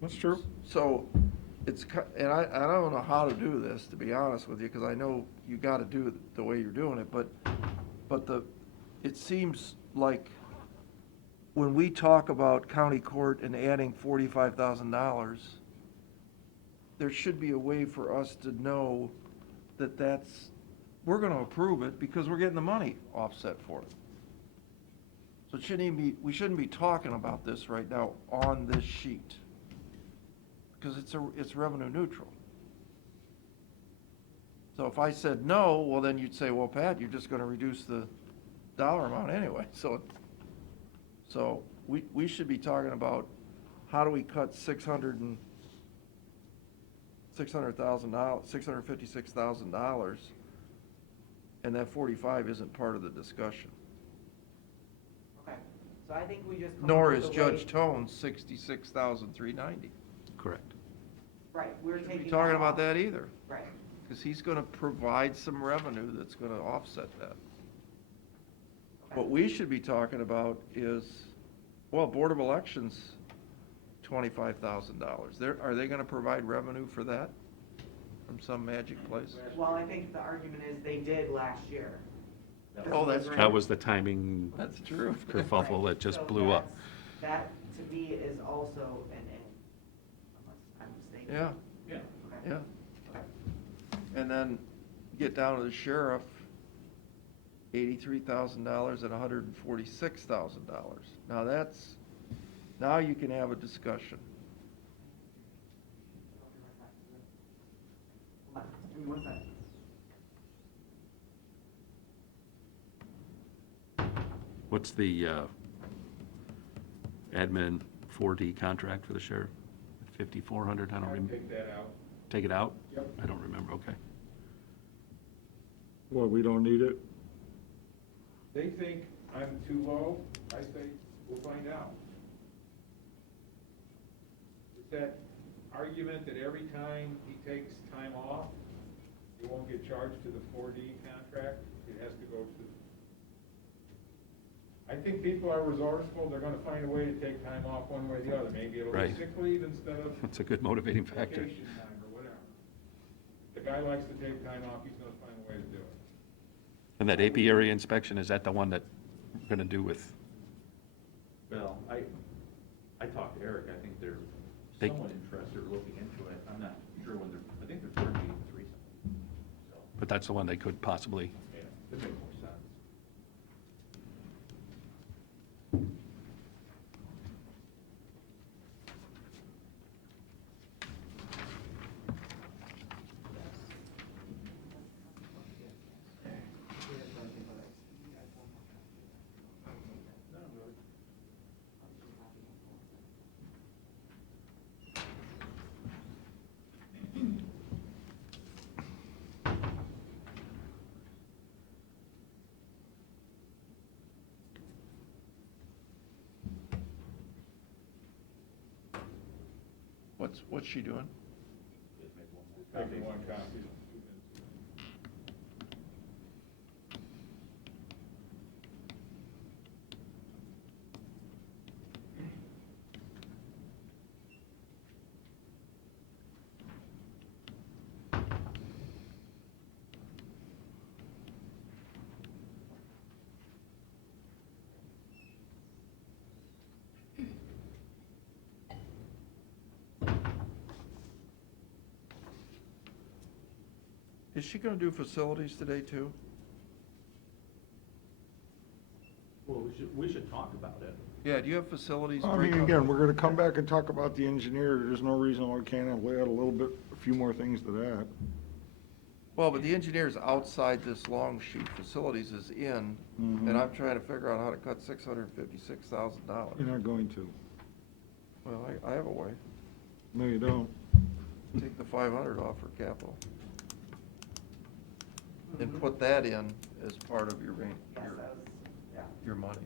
that's true. So it's, and I don't know how to do this, to be honest with you, because I know you got to do it the way you're doing it, but it seems like when we talk about county court and adding $45,000, there should be a way for us to know that that's we're gonna approve it because we're getting the money offset for it. So it shouldn't even be, we shouldn't be talking about this right now on this sheet. Because it's revenue neutral. So if I said no, well, then you'd say, well, Pat, you're just gonna reduce the dollar amount anyway. So we should be talking about how do we cut $656,000, and that 45 isn't part of the discussion. Okay, so I think we just. come Nor up is with a way- Judge Tone's 66,390. Correct. Right, we're Shouldn't taking. be talking that about off. that either, Right, because he's gonna provide some revenue that's gonna offset that. okay. What we should be talking about is, well, Board of Elections, $25,000. Are they gonna provide revenue for that from some magic place? Well, I think the argument is they did last year. Oh, that's That was the timing That's true. kerfuffle that just blew up. That, to me, is also unless I'm mistaken. Yeah, Yeah. Okay. yeah. Okay. And then get down to the sheriff, $83,000 and $146,000. Now you can have a discussion. Hold on, give me 1 second. What's the admin 4D contract for the sheriff? 5,400, I don't I'd remember. take that out. Take it out? Yep. I don't remember, okay. Well, we don't need it? They think I'm too low, I say, we'll find out. It's that argument that every time he takes time off, he won't get charged to the 4D contract, it has to go to. I think people are resourceful, they're gonna find a way to take time off one way or the other, maybe it'll be Right. sick leave instead of That's a good motivating factor. vacation time or whatever. If the guy likes to take time off, he's gonna find a way to do it. And that apiary inspection, is that the one that we're gonna do with, Well, I talked to Eric, I think they're They- somewhat interested or looking into it. I'm not sure when I think they're starting meetings recently, so, but that's the one they could possibly, yeah, it makes more sense. What's she doing? Just make one more copy. Taking one copy. Is she gonna do facilities today too? Well, we should talk about it. Yeah, do you have facilities? I mean, breakup? again, we're gonna come back and talk about the engineer, there's no reason why we can't add a little bit, a few more things to that. Well, but the engineer's outside this long sheet, facilities is in, Mhm. and I'm trying to figure out how to cut $656,000. You're not going to. Well, I have a way. No, you don't. Take the 500 off for capital. And put that in as part of your Yes, that was, yeah. your money.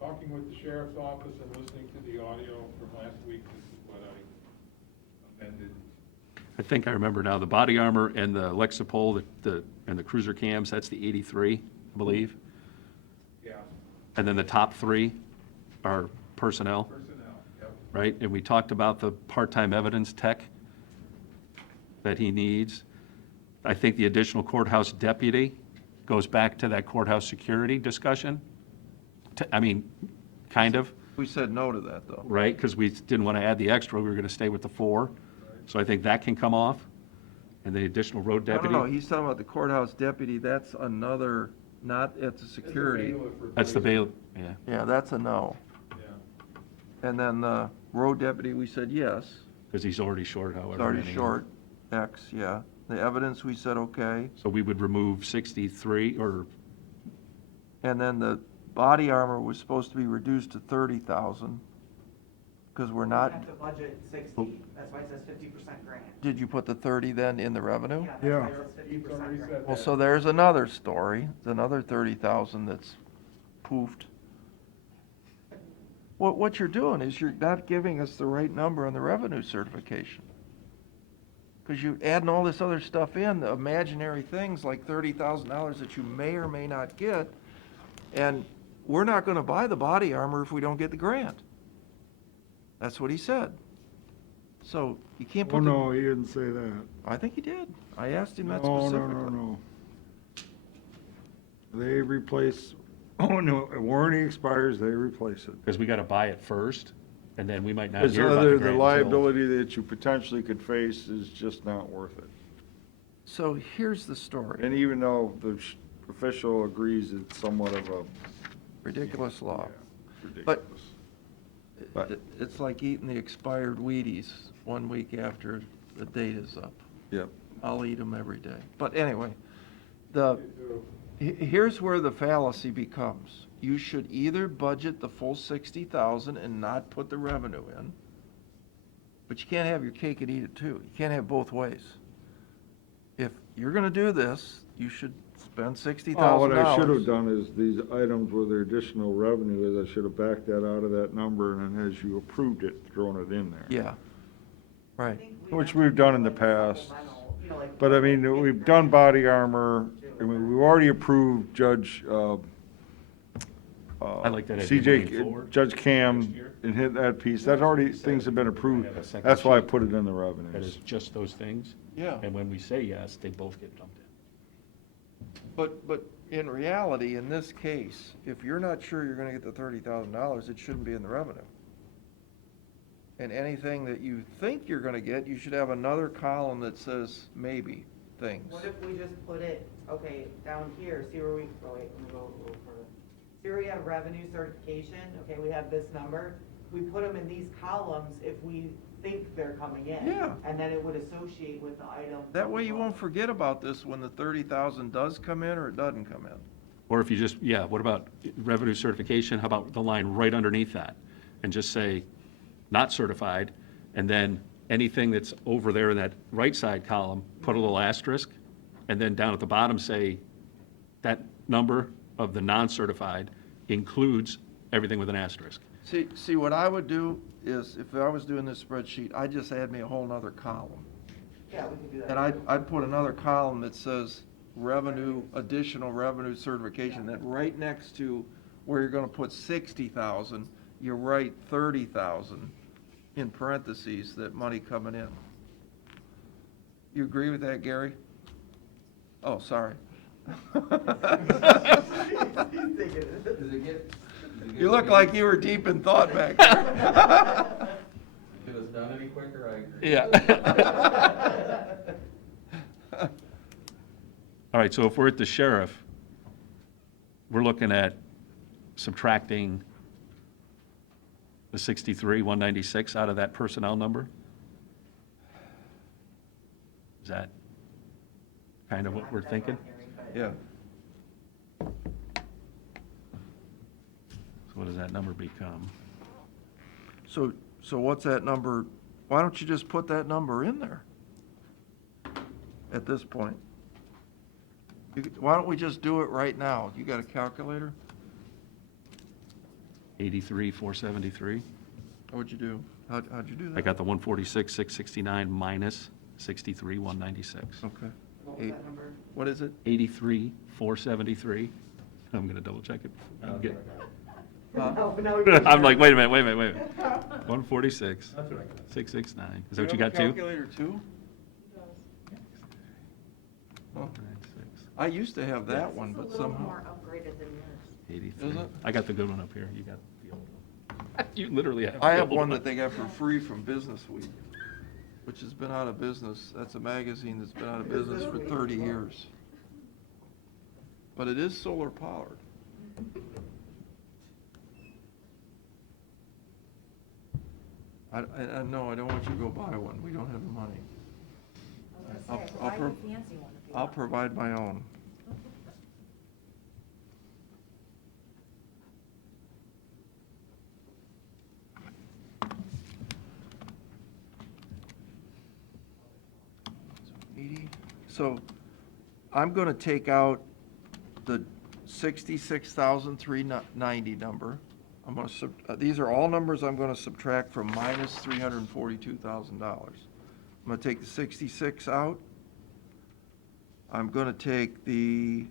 Talking with the sheriff's office and listening to the audio from last week, this is what I amended. I think I remember now, the body armor and the Lexipol, and the cruiser cams, that's the 83, I believe. Yeah, And then the top three are personnel, personnel, yep. right? And we talked about the part-time evidence tech that he needs. I think the additional courthouse deputy goes back to that courthouse security discussion. I mean, kind of, We said no to that, though. right? Because we didn't want to add the extra, we were going to stay with the 4. So I think that can come off, and the additional road I don't deputy. know, he's talking about the courthouse deputy, that's another, not at the security. That's the bail, yeah. Yeah, that's a no. Yeah. And then the road deputy, we said yes, Because he's already short, however it's already many. short, X, yeah. The evidence, we said okay. So we would remove 63, or, And then the body armor was supposed to be reduced to 30,000, because we're We not, have to budget 60, that's why it says 50% grant. did you put the 30 then in the revenue? Yeah, that's why Yeah. it says He's 50% already grant. said Well, that. so there's another story, it's another 30,000 that's poofed. What you're doing is you're not giving us the right number on the revenue certification. Because you're adding all this other stuff in, the imaginary things like $30,000 that you may or may not get, and we're not gonna buy the body armor if we don't get the grant. That's what he said. So you can't Oh, put no, he didn't say that. I think he did. I asked him that No, specifically. no, no, no. They replace, oh, no, warranty expires, they replace it. because we got to buy it first, and then we might not It's hear about the other, grant the until- liability that you potentially could face is just not worth it. So here's the story. And even though the official agrees it's somewhat of a. Ridiculous law. Yeah, But- ridiculous. But- It's like eating the expired Wheaties 1 week after the date is up. Yep. I'll eat them every day. But anyway, here's where the fallacy becomes. You should either budget the full 60,000 and not put the revenue in, but you can't have your cake and eat it too. You can't have both ways. If you're gonna do this, you should spend $60,000. Oh, what I should have done is these items where the additional revenue is, I should have backed that out of that number, and then as you approved it, thrown it in there. Yeah, I right. think Which have we've to done do in the like a past. supplemental, you know, like- But I mean, we've done body armor, I mean, we've already approved Judge, I like that idea moving CJ, forward. Judge Cam, and hit that piece, that already, things have been approved. Have a second That's why I sheet. put it in the That is revenues. just those things, Yeah. and when we say yes, they both get dumped in. But in reality, in this case, if you're not sure you're gonna get the $30,000, it shouldn't be in the revenue. And anything that you think you're gonna get, you should have another column that says maybe things. What if we just put it, okay, down here, see where we, oh wait, let me go a little further. See where we have revenue certification, okay, we have this number, we put them in these columns if we think they're coming in. Yeah. And then it would associate with the item. That way you won't forget about this when the 30,000 does come in or it doesn't come in. Or if you just, yeah, what about revenue certification? How about the line right underneath that? And just say, not certified, and then anything that's over there in that right side column, put a little asterisk, and then down at the bottom say, that number of the non-certified includes everything with an asterisk. See, what I would do is, if I was doing this spreadsheet, I'd just add me a whole nother column. Yeah, we can do that. And I'd put another column that says revenue, additional revenue certification, that right next to where you're gonna put 60,000, you write 30,000 in parentheses, that money coming in. You agree with that, Gary? Oh, sorry. You look like you were deep in thought back there. Get us done any quicker, I agree. Yeah. All right, so if we're at the sheriff, we're looking at subtracting the 63,196 out of that personnel number? Is that kind of what we're thinking? Yeah. So what does that number become? So what's that number? Why don't you just put that number in there at this point? Why don't we just do it right now? You got a calculator? 83,473? What'd you do? How'd you do that? I got the 146,669 minus 63,196. Okay. What was that number? What is it? 83,473. I'm gonna double check it. I'm getting- No, now we can- I'm like, wait a minute. 146, That's what I got. 669. Is that what you have got a too? calculator too? Oh, 96, I used to have that one, but It's a little somehow. more upgraded than yours. 83. Is it? I got the good one up here. You got the old one. You literally have. I the have old one that they got for free from Business Week. which has been out of business. That's a magazine that's been out of business for 30 years. But it is solar powered. No, I don't want you to go buy one. We don't have the money. I was gonna say, buy a fancy one if you I'll want. provide my own. So I'm gonna take out the 66,390 number. I'm gonna these are all numbers I'm gonna subtract from minus $342,000. I'm gonna take the 66 out. I'm gonna take the,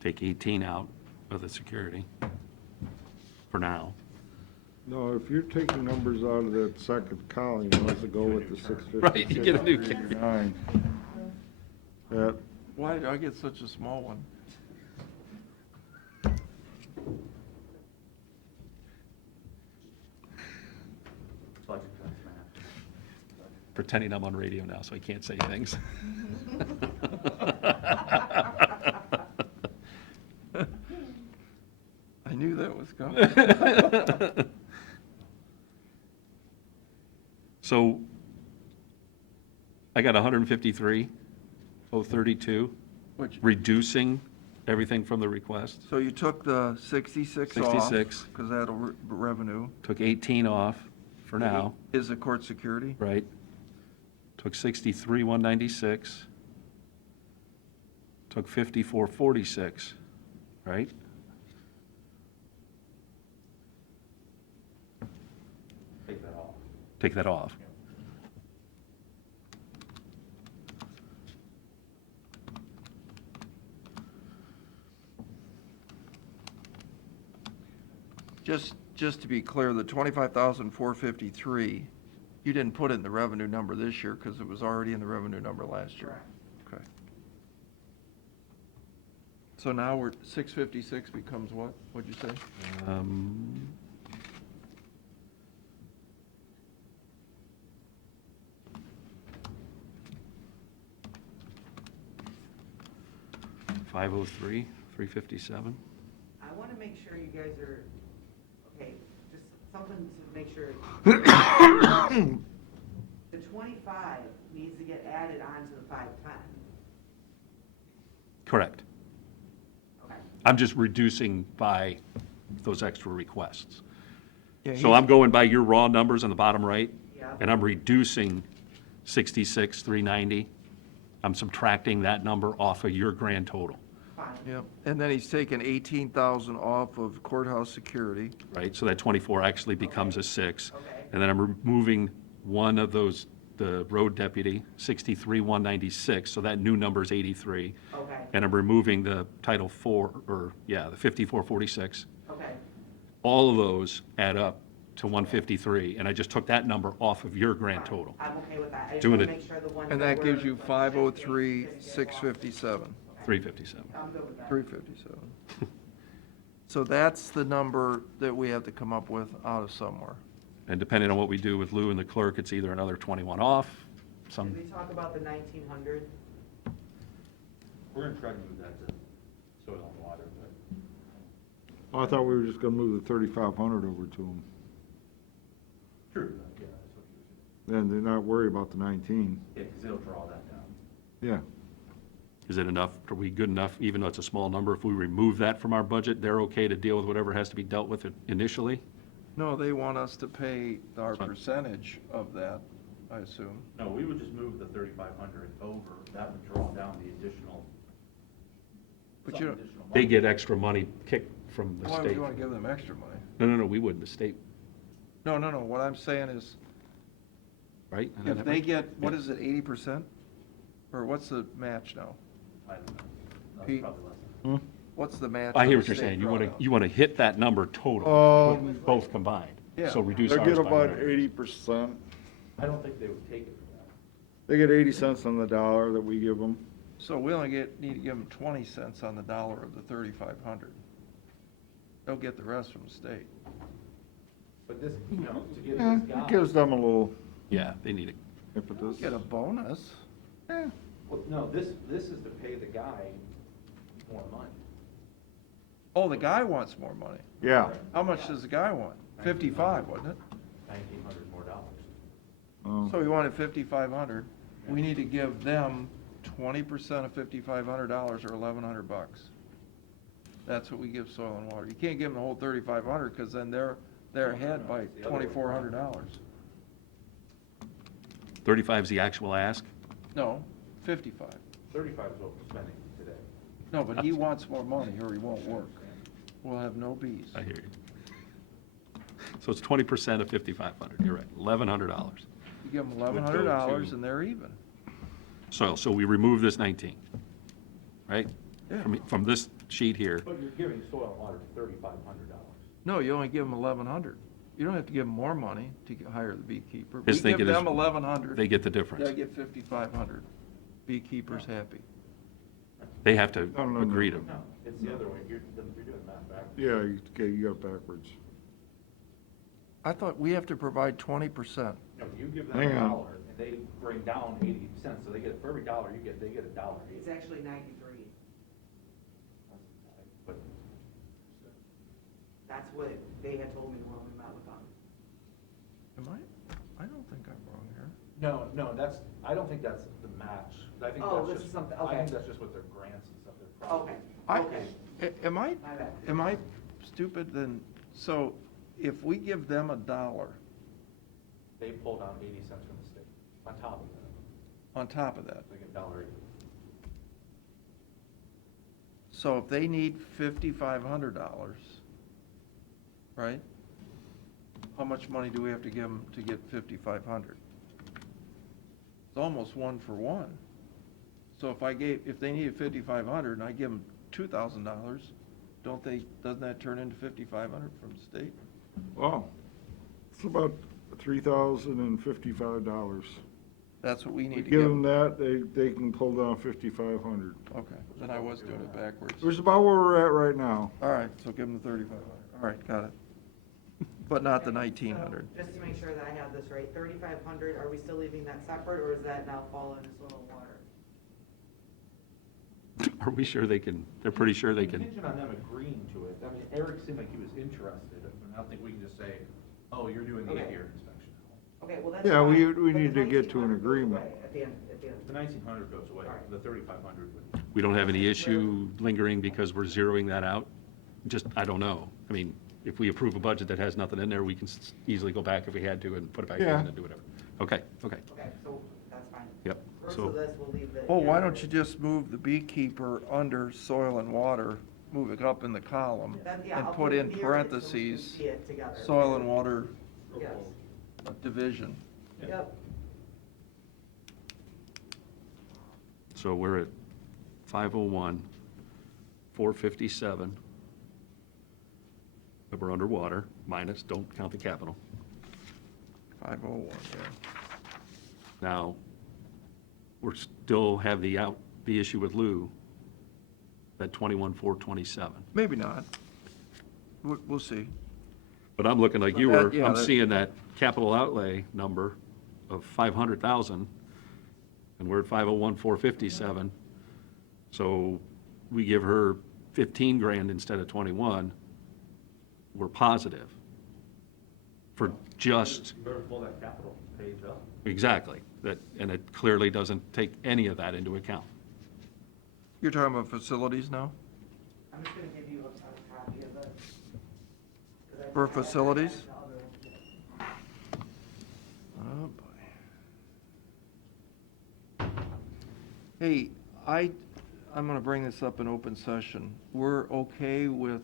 Take 18 out of the security for now. No, if you're taking numbers out of that second column, you want to go with the 656. Right, you get a new kid. 389. That, why did I get such a small one? Pretending I'm on radio now, so I can't say things. I knew that was coming. So I got 153,032, Which, reducing everything from the request. so you took the 66 off. 66. Because that'll revenue. Took 18 off for now, Is the court security? right? Took 63,196. Took 54,46, right? Take that off. Take that off. Just to be clear, the 25,453, you didn't put it in the revenue number this year because it was already in the revenue number last year. Okay. So now we're, 656 becomes what? What'd you say? 503, 357. I wanna make sure you guys are, okay, just something to make sure. The 25 needs to get added onto the 510. Correct. Okay. I'm just reducing by those extra requests. Yeah, So I'm going by your raw numbers on the bottom right, Yeah. and I'm reducing 66,390. I'm subtracting that number off of your grand total, Fine. Yep, and then he's taken 18,000 off of courthouse security. right? So that 24 actually becomes a 6. Okay. And then I'm removing one of those, the road deputy, 63,196, so that new number is 83. Okay. And I'm removing the Title 4, the 5446. Okay. All of those add up to 153, and I just took that number off of your grand Fine. total, I'm okay with that. I just Doing wanna it- make sure the ones And that gives were, you like, 503, 50, 657. 357. I'm good with that. 357. So that's the number that we have to come up with out of somewhere. And depending on what we do with Lou and the clerk, it's either another 21 off, some, Did we talk about the 1900? We're gonna try to move that to soil and water, but Oh, I thought we were just gonna move the 3,500 over to them. true, yeah, that's what you were Then they're not worried about the 19. saying. Yeah, because they'll draw that down. Yeah. is it enough? Are we good enough, even though it's a small number? If we remove that from our budget, they're okay to deal with whatever has to be dealt with initially? No, they want us to pay our Fine. percentage of that, I assume. No, we would just move the 3,500 over, that would draw down the additional. But some you don't- additional They money. get extra money kicked from the Why would state. you want to give them extra money? No, we wouldn't, the state, No, what I'm saying is, right? Isn't if that they right? get, what Yeah. is it, 80%? Or what's the match now? I don't know. That's Pete? probably less. What's the match? I hear that what the you're saying, state brought out? you want to hit that number total, both combined, Yeah. so reduce They ours get by about whatever. 80%. I don't think they would take it for that. They get 80 cents on the dollar that we give them. So we only need to give them 20 cents on the dollar of the 3,500. They'll get the rest from the state. But this, to get Yeah, this guy. it gives them a little, Yeah, they need it. impetus. Get a bonus. Eh, Well, no, this is to pay the guy more money. Oh, the guy wants more money. Yeah. How much does the guy want? 55, wasn't it? $1,900 more dollars. Oh. So he wanted 5,500. We need to give them 20% of $5,500 or 1,100 bucks. That's what we give Soil and Water. You can't give them the whole 3,500 because then they're ahead by $2,400. 35 is the actual ask? No, 55. 35 is what we're spending today. No, but he wants more money or he won't work. We'll have no bees. I hear you. So it's 20% of 5,500, you're right, $1,100. You give them Would go $1,100 to- and they're even. So we remove this 19, right? Yeah. From this sheet here. But you're giving Soil and Water $3,500. No, you only give them 1,100. You don't have to give them more money to hire the beekeeper. His We give thinking is them 1,100. they get the difference. They get 5,500. Beekeeper's happy. They have to No, no, no. agree to. No, it's the other way. You're doing math backwards. Yeah, you got it backwards. I thought we have to provide 20%. No, you give them Hang a on. dollar, and they bring down 80 cents, so they get, for every dollar you get, they get $1.80. It's actually 93. But That's what they had told me when we met with them. Am I don't think I'm wrong here. no, I don't think that's the match. I think Oh, that's this just, is something- I think okay. that's just what their grants and stuff, they're probably. Okay, okay. Am I, My bad. am I stupid then? So if we give them $1 They pull down 80 cents from the state, on top of that, on top of that, they get $1.80. so if they need $5,500, right? How much money do we have to give them to get 5,500? It's almost one for one. So if they needed 5,500 and I give them $2,000, doesn't that turn into 5,500 from the state? Well, it's about $3,055. That's what we We need to give give them them. that, they can pull down 5,500. Okay, then I was doing it backwards. Which is about where we're at right now. All right, so give them the 3,500. All right, got it. But not the 1,900. So, just to make sure that I have this right, 3,500, are we still leaving that separate, or does that now fall into Soil and Water? Are we sure they're pretty sure they can? Contingent on them agreeing to it. I mean, Eric seemed like he was interested. I mean, I don't think we can just say, oh, you're doing the Okay. 8-year inspection. Okay, well, that's Yeah, fine, we but need the to get to an 1,900 goes agreement. away At the end. The 1,900 goes away, Alright. the 3,500 would. We don't have any issue lingering because we're zeroing that out? Just, I don't know. I mean, if we approve a budget that has nothing in there, we can easily go back if we had to and put it back in Yeah. and do whatever. Okay. Okay, so that's fine. Yep. First So- of this, we'll leave the. Well, why don't you just move the beekeeper under Soil and Water, move it up in the column, Yeah, and I'll put it in here so we can parentheses, see it together. Soil and Water Yes, Division. yep. So we're at 501, 457. But we're underwater, minus, don't count the capital. 501, yeah. Now, we're still have the issue with Lou, that 21,427. Maybe not. We'll see. But I'm looking like you But that- were, yeah, I'm that- seeing that capital outlay number of 500,000, and we're at 501, 457. So we give her 15 grand instead of 21, we're positive. For just, You better pull that capital page up. exactly, that, and it clearly doesn't take any of that into account. You're talking about facilities now? I'm just gonna give you a copy of this. 'Cause I- For I have that facilities? in the other one. Oh, boy. Hey, I'm gonna bring this up in open session. We're okay with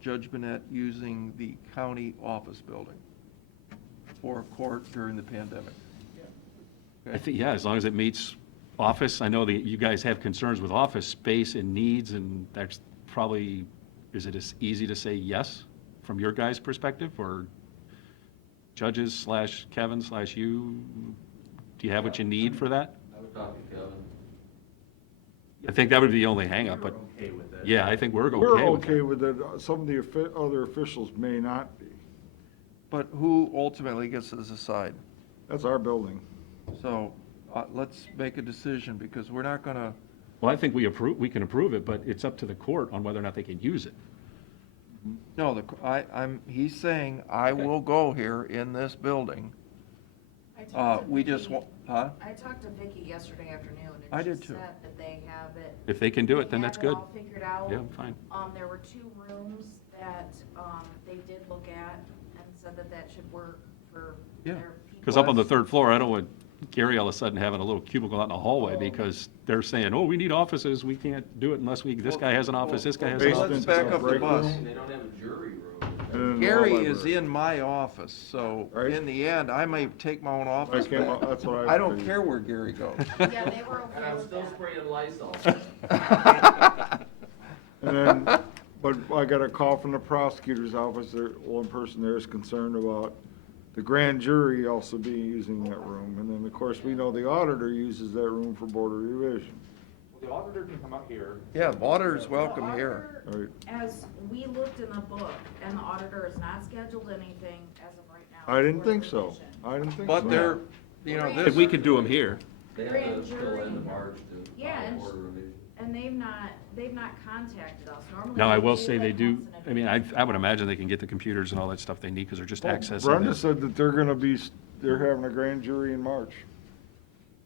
Judge Bennett using the county office building for court during the pandemic? I think, yeah, as long as it meets office, I know that you guys have concerns with office space and needs, and that's probably, is it as easy to say yes from your guys' perspective, or judges slash Kevin slash you? Do you have what you need for that? I would talk to Kevin. I think that would be the only hangup, We were but, okay with it. yeah, I think we're We're okay with okay that. with it. Some of the other officials may not be. But who ultimately gets to decide? That's our building. So, let's make a decision, because we're not gonna, Well, I think we can approve it, but it's up to the court on whether or not they can use it. no, he's saying, I will go here in this building. I talked to We just, Vicki- huh? I talked to Vicki yesterday afternoon, I and she did too. said that they have it. If they can do it, then they that's have it good. all figured out. Yeah, fine. There were 2 rooms that, they did look at and said that that should work for Yeah. their people. Because up on the 3rd floor, I don't want Gary all of a sudden having a little cubicle out in the hallway because they're saying, oh, we need offices, we can't do it unless this guy has an office, this guy has an Let's office. back up the break bus. room. They don't have a jury room. And Gary law is library. in my office, so Right. in the end, I may take my own I office came back. up, that's what I. I don't figured. care where Gary goes. Yeah, they were And okay I'm with still that. spraying Lysol. And then, but I got a call from the prosecutor's office, one person there is concerned about the grand jury also using that room. And then, of course, we know the auditor uses that room for board of revision. The auditor can come out here. Yeah, water's The welcome here. auditor, Right. As we looked in the book, and the auditor has not scheduled anything as of right now. I didn't for think so. revision. I didn't think so. But they're, If this, we could do them here, They have Grand to fill jury. in the March to Yeah, file and board revision. And they've not contacted us. Normally. now I will do say they like do, months in I mean, advance. I would imagine they can get the computers and all that stuff they need because they're just accessing Brenda this. said that they're having a grand jury in March.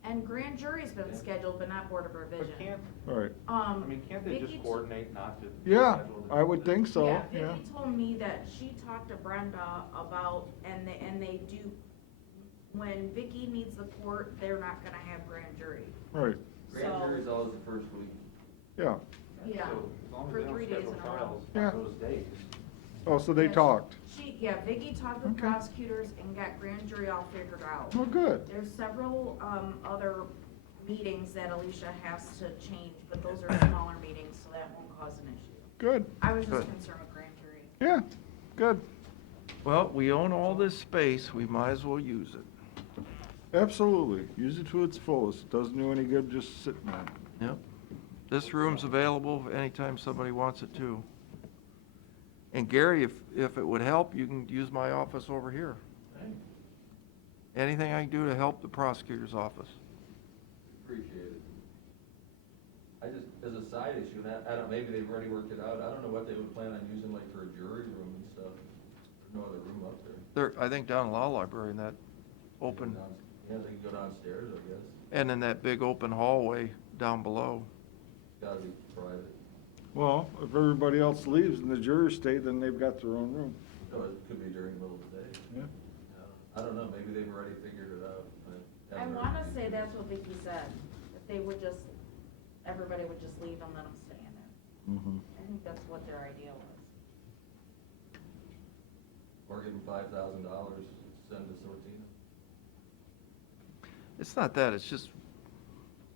And grand jury's been scheduled, but not board of But revision. can't, All right. I mean, can't they just Vicki- coordinate not to? Yeah, schedule the- I would think so, Yeah, yeah. Vicki told me that she talked to Brenda about, and they do, when Vicki needs the court, they're not gonna have grand jury. Right, Grand So- jury's always the first week. yeah. Yeah, So as long as for they don't 3 days schedule in a row. trials Yeah. on those days. Oh, so they Yeah, talked. Vicki talked with Okay. prosecutors and got grand jury all figured out. Oh, good. There's several, other meetings that Alicia has to change, but those are smaller meetings, so that won't cause an issue. Good. I was just Good. concerned with grand jury. Yeah, good. well, we own all this space, we might as well use it. Absolutely. Use it to its fullest. Doesn't do any good just sitting there. Yep. This room's available anytime somebody wants it to. And Gary, if it would help, you can use my office over here. Anything I can do to help the prosecutor's office. Appreciate it. I just, as a side issue, and I don't, maybe they've already worked it out, I don't know what they would plan on using like for a jury room and stuff. There's no other room up there. There, I think down in Law Library in that open, Yeah, they can go downstairs, I guess. and in that big open hallway down below. Gotta be private. Well, if everybody else leaves and the jurors stay, then they've got their own room. No, it could be during the middle of the day. Yeah. I don't know, maybe they've already figured it out. I wanna say that's what Vicki said, if they would just, everybody would just leave and let them stay in there. Mm-hmm. I think that's what their idea was. Or give them $5,000, send to Sortina. It's not that, it's just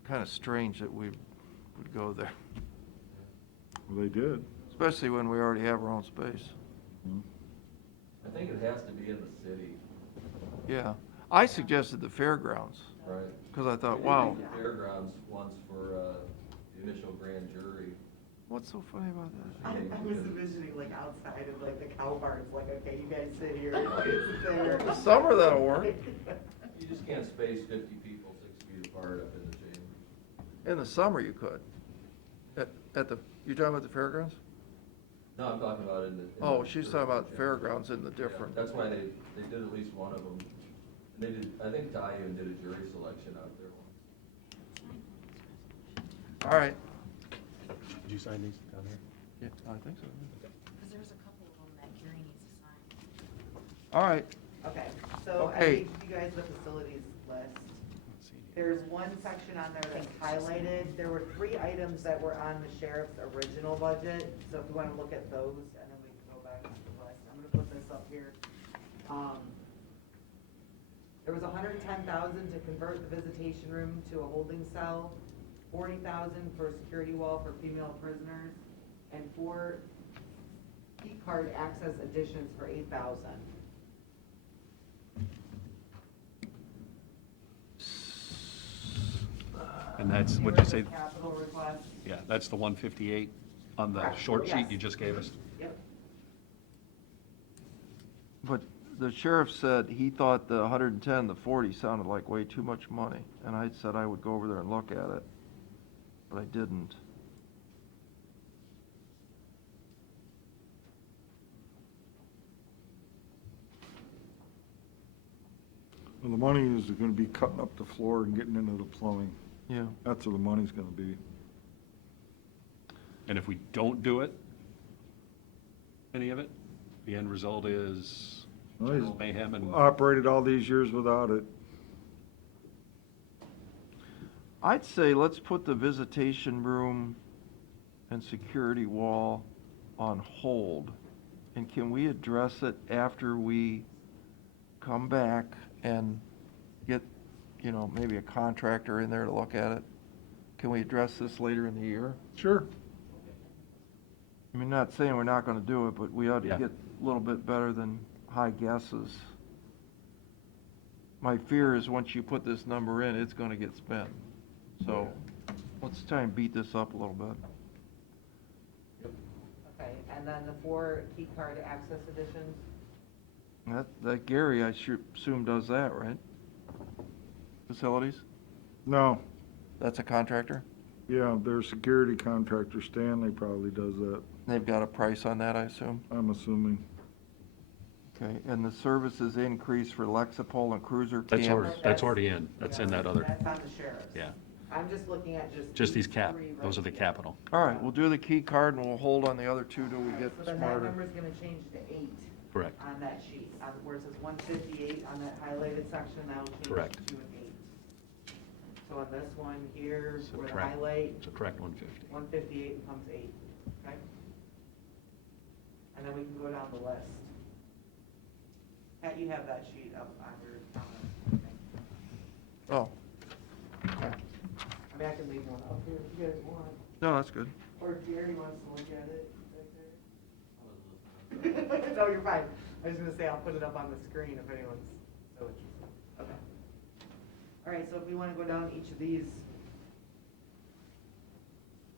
kind of strange that we would go there, Well, they did. especially when we already have our own space. I think it has to be in the city. Yeah, I suggested the fairgrounds, Right. because I We thought, did wow, meet the Fairgrounds once for, the initial grand jury. what's so funny about that? I was envisioning like outside of like the cow barns, like, okay, you guys sit here, sit there. In the summer, that'll work. You just can't space 50 people 6 feet apart up in the chambers. In the summer, you could. At the, you talking about the fairgrounds? No, I'm talking about in the. Oh, she's talking about the fairgrounds in the Yeah, different. That's why they did at least one of them. And they did, I think Ty even did a jury selection out there once. All right. Did you sign these down here? Yeah, I think so. Cause there's a couple of them that Gary needs to sign. All right, Okay, so I Okay. gave you guys the facilities list. There's one section on there that's highlighted. There were 3 items that were on the sheriff's original budget, so if you wanna look at those, and then we can go back to the list. I'm gonna put this up here. There was $110,000 to convert the visitation room to a holding cell, $40,000 for a security wall for female prisoners, and 4 key card access additions for $8,000. And that's, what'd you say? Capital request. Yeah, that's the 158 on the short sheet you just gave us. Yep. but the sheriff said he thought the 110, the 40 sounded like way too much money, and I said I would go over there and look at it, but I didn't. Well, the money is gonna be cutting up the floor and getting into the plumbing. Yeah. That's where the money's gonna be. And if we don't do it, any of it, the end result is Well, he's general mayhem and operated all these years without it. I'd say let's put the visitation room and security wall on hold. And can we address it after we come back and get, maybe a contractor in there to look at it? Can we address this later in the year? Sure. I mean, not saying we're not gonna do it, but we ought to Yeah. get a little bit better than high guesses. My fear is once you put this number in, it's gonna get spent. So, let's try and beat this up a little bit. Okay, and then the 4 key card access editions, That Gary, I should assume does that, right? Facilities? No, That's a contractor? yeah, their security contractor, Stanley, probably does that, They've got a price on that, I assume? I'm assuming. Okay, and the services increase for Lexipol and Cruiser that's cams? already in. That's in that other, that's on the sheriff's. yeah. I'm just looking at Just these cap, 3 those are the right capital. All right, we'll do the key card and we'll hold on the other two till we here. get So then that smarter. number's gonna change to 8 Correct. on that sheet, where it says 158 on that highlighted section, that'll change Correct. to an 8. So on this one here, where the Subtract. highlight, Subtract 150. 158 becomes 8, okay? And then we can go down the list. Pat, you have that sheet up on your comment. Oh, okay. I mean, I can leave one up here if you guys want, No, that's good. or if Jerry wants to look at it right there. No, you're fine. I was gonna say, I'll put it up on the screen if anyone's so interested. Okay. All right, so if we wanna go down each of these,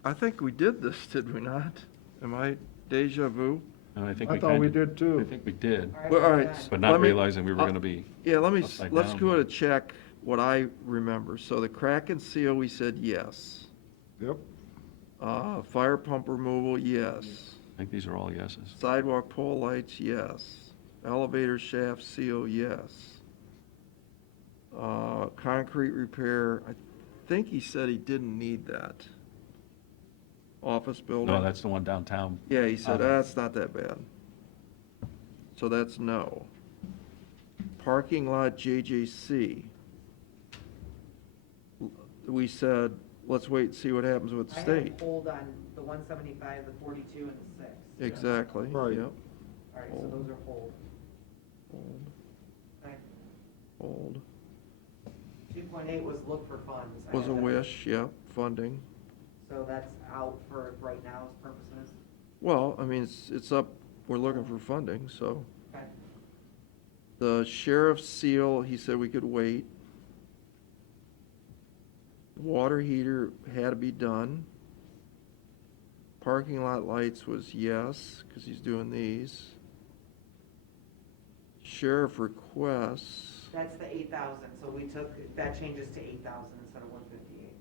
I think we did this, did we not? Am I deja vu? And I think I we thought we kinda- did too. I think we did, all right. Well, all we're right, done. but not Let me- realizing we were gonna be, Yeah, Upside let's down. go to check what I remember. So the crack and seal, we said yes. Yep, Fire pump removal, yes. I think these are all yeses. Sidewalk pole lights, yes. Elevator shaft seal, yes. Concrete repair, I think he said he didn't need that. Office building. No, that's the one downtown. Yeah, he said, Um, that's not that bad. So that's no. Parking lot JJC. We said, let's wait and see what happens with the I state. have hold on the 175, the 42, and the 6. Exactly, Right. yep. All right, so Hold. those are hold. Hold, Okay. hold. 2.8 was look for funds. I Was a have that. wish, yep, funding. So that's out for right now's purposes. Well, I mean, it's up, we're looking for funding, so. Okay. The sheriff's seal, he said we could wait. Water heater had to be done. Parking lot lights was yes, because he's doing these. Sheriff requests, That's the 8,000, so we took, that changes to 8,000 instead of 158.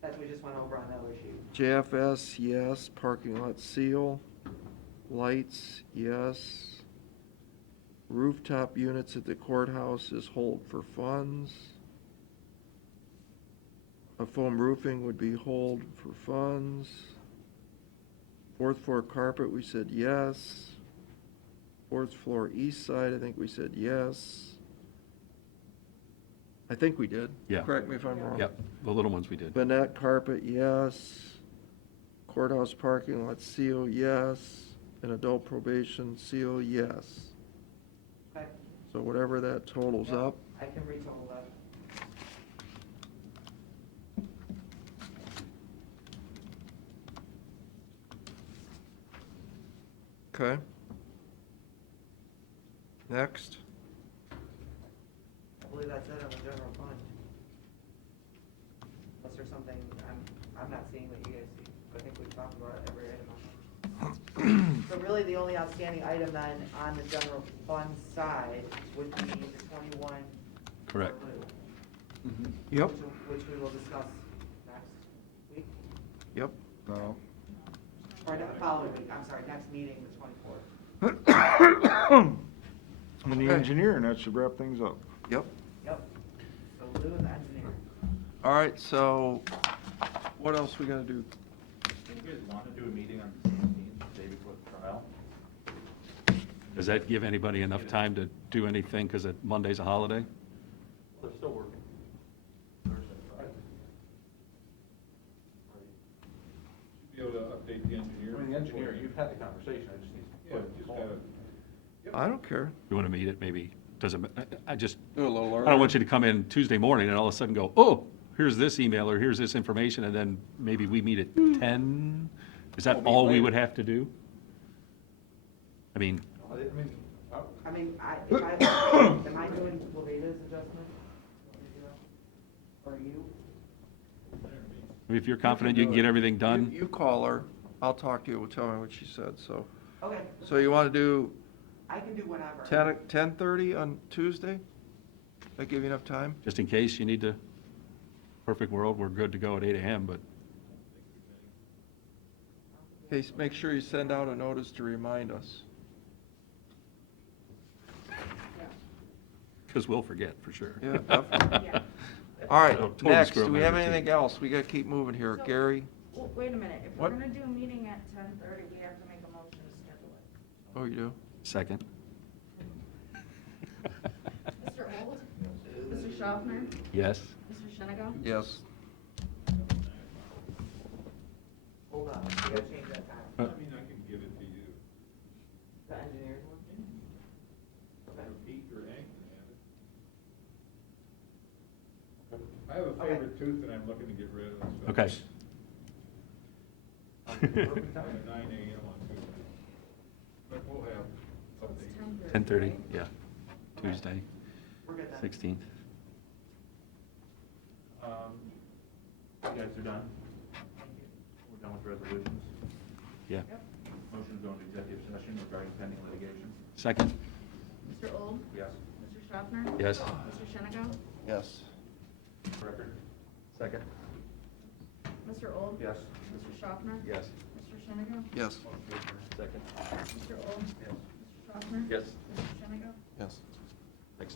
That's, we just went over on the other sheet. JFS, yes. Parking lot seal. Lights, yes. Rooftop units at the courthouse is hold for funds. A foam roofing would be hold for funds. Fourth floor carpet, we said yes. Fourth floor east side, I think we said yes. I think we did. Yeah. Correct me if I'm wrong. Yep, the little ones we did. Vanette carpet, yes. Courthouse parking lot seal, yes. And adult probation seal, yes. Okay. So whatever that totals Yeah, up. I can retotal that. Okay. Next. I believe that's it on the general fund. Unless there's something I'm not seeing that you guys see, but I think we've talked about every item on that. So really, the only outstanding item then on the general fund side would be the 21. Correct. Yep, Which we will discuss next week, yep. No. or the following week, I'm sorry, next meeting, the 24th. And the Okay. engineer, and that should wrap things up. Yep. Yep. So Lou and the engineer. All right, so what else we gotta do? Do you guys want to do a meeting on the 16th, day before the trial? Does that give anybody enough time to do anything, because Monday's a holiday? Well, they're still working. Thursday, Friday. Be able to update the engineer. I mean, the engineer, you've had the conversation, I just need to Yeah, put it just in gotta, I don't care. You want to meet it, maybe, doesn't, I just, Do a little earlier. I don't want you to come in Tuesday morning and all of a sudden go, oh, here's this email, or here's this information, and then maybe we meet at 10? Is that We'll meet all we later. would have to do? I mean, I mean, am I doing Leva's adjustment? Or you? if you're confident you can get everything done, You call her, I'll talk to you, tell me what she said, so. Okay, So you wanna do I can do whenever. 10:30 on Tuesday? That give you enough time? just in case you need to, perfect world, we're good to go at 8 AM, but Okay, make sure you send out a notice to remind us. because we'll forget, for sure. Yeah, definitely. Yeah. All right, It'll totally next, screw up do we my have routine. anything else? We gotta keep moving here. So- Gary? Well, wait a minute, if we're What? gonna do a meeting at 10:30, we have to make a motion to schedule it. Oh, you do? Second. Mr. Old? Mr. Schaffner? Yes? Mr. Shenigo? Yes. Hold on, we gotta change that time. I mean, I can give it to you. The engineer's one? Or Pete or Hank can have it. I have a favorite tooth that I'm looking to get rid of. so- Okay. Perfect time at 9 AM on Tuesday. But we'll have updates. 10:30, yeah, Tuesday, We're good then. 16th. You guys are done? We're done with resolutions? Yeah. Motion to go into executive session regarding pending litigation? Second? Mr. Old? Yes. Mr. Schaffner? Yes. Mr. Shenigo? Yes. Record? Second? Mr. Old? Yes. Mr. Schaffner? Yes. Mr. Shenigo? Yes. Second? Mr. Old? Yes. Mr. Schaffner? Yes. Mr. Shenigo? Yes.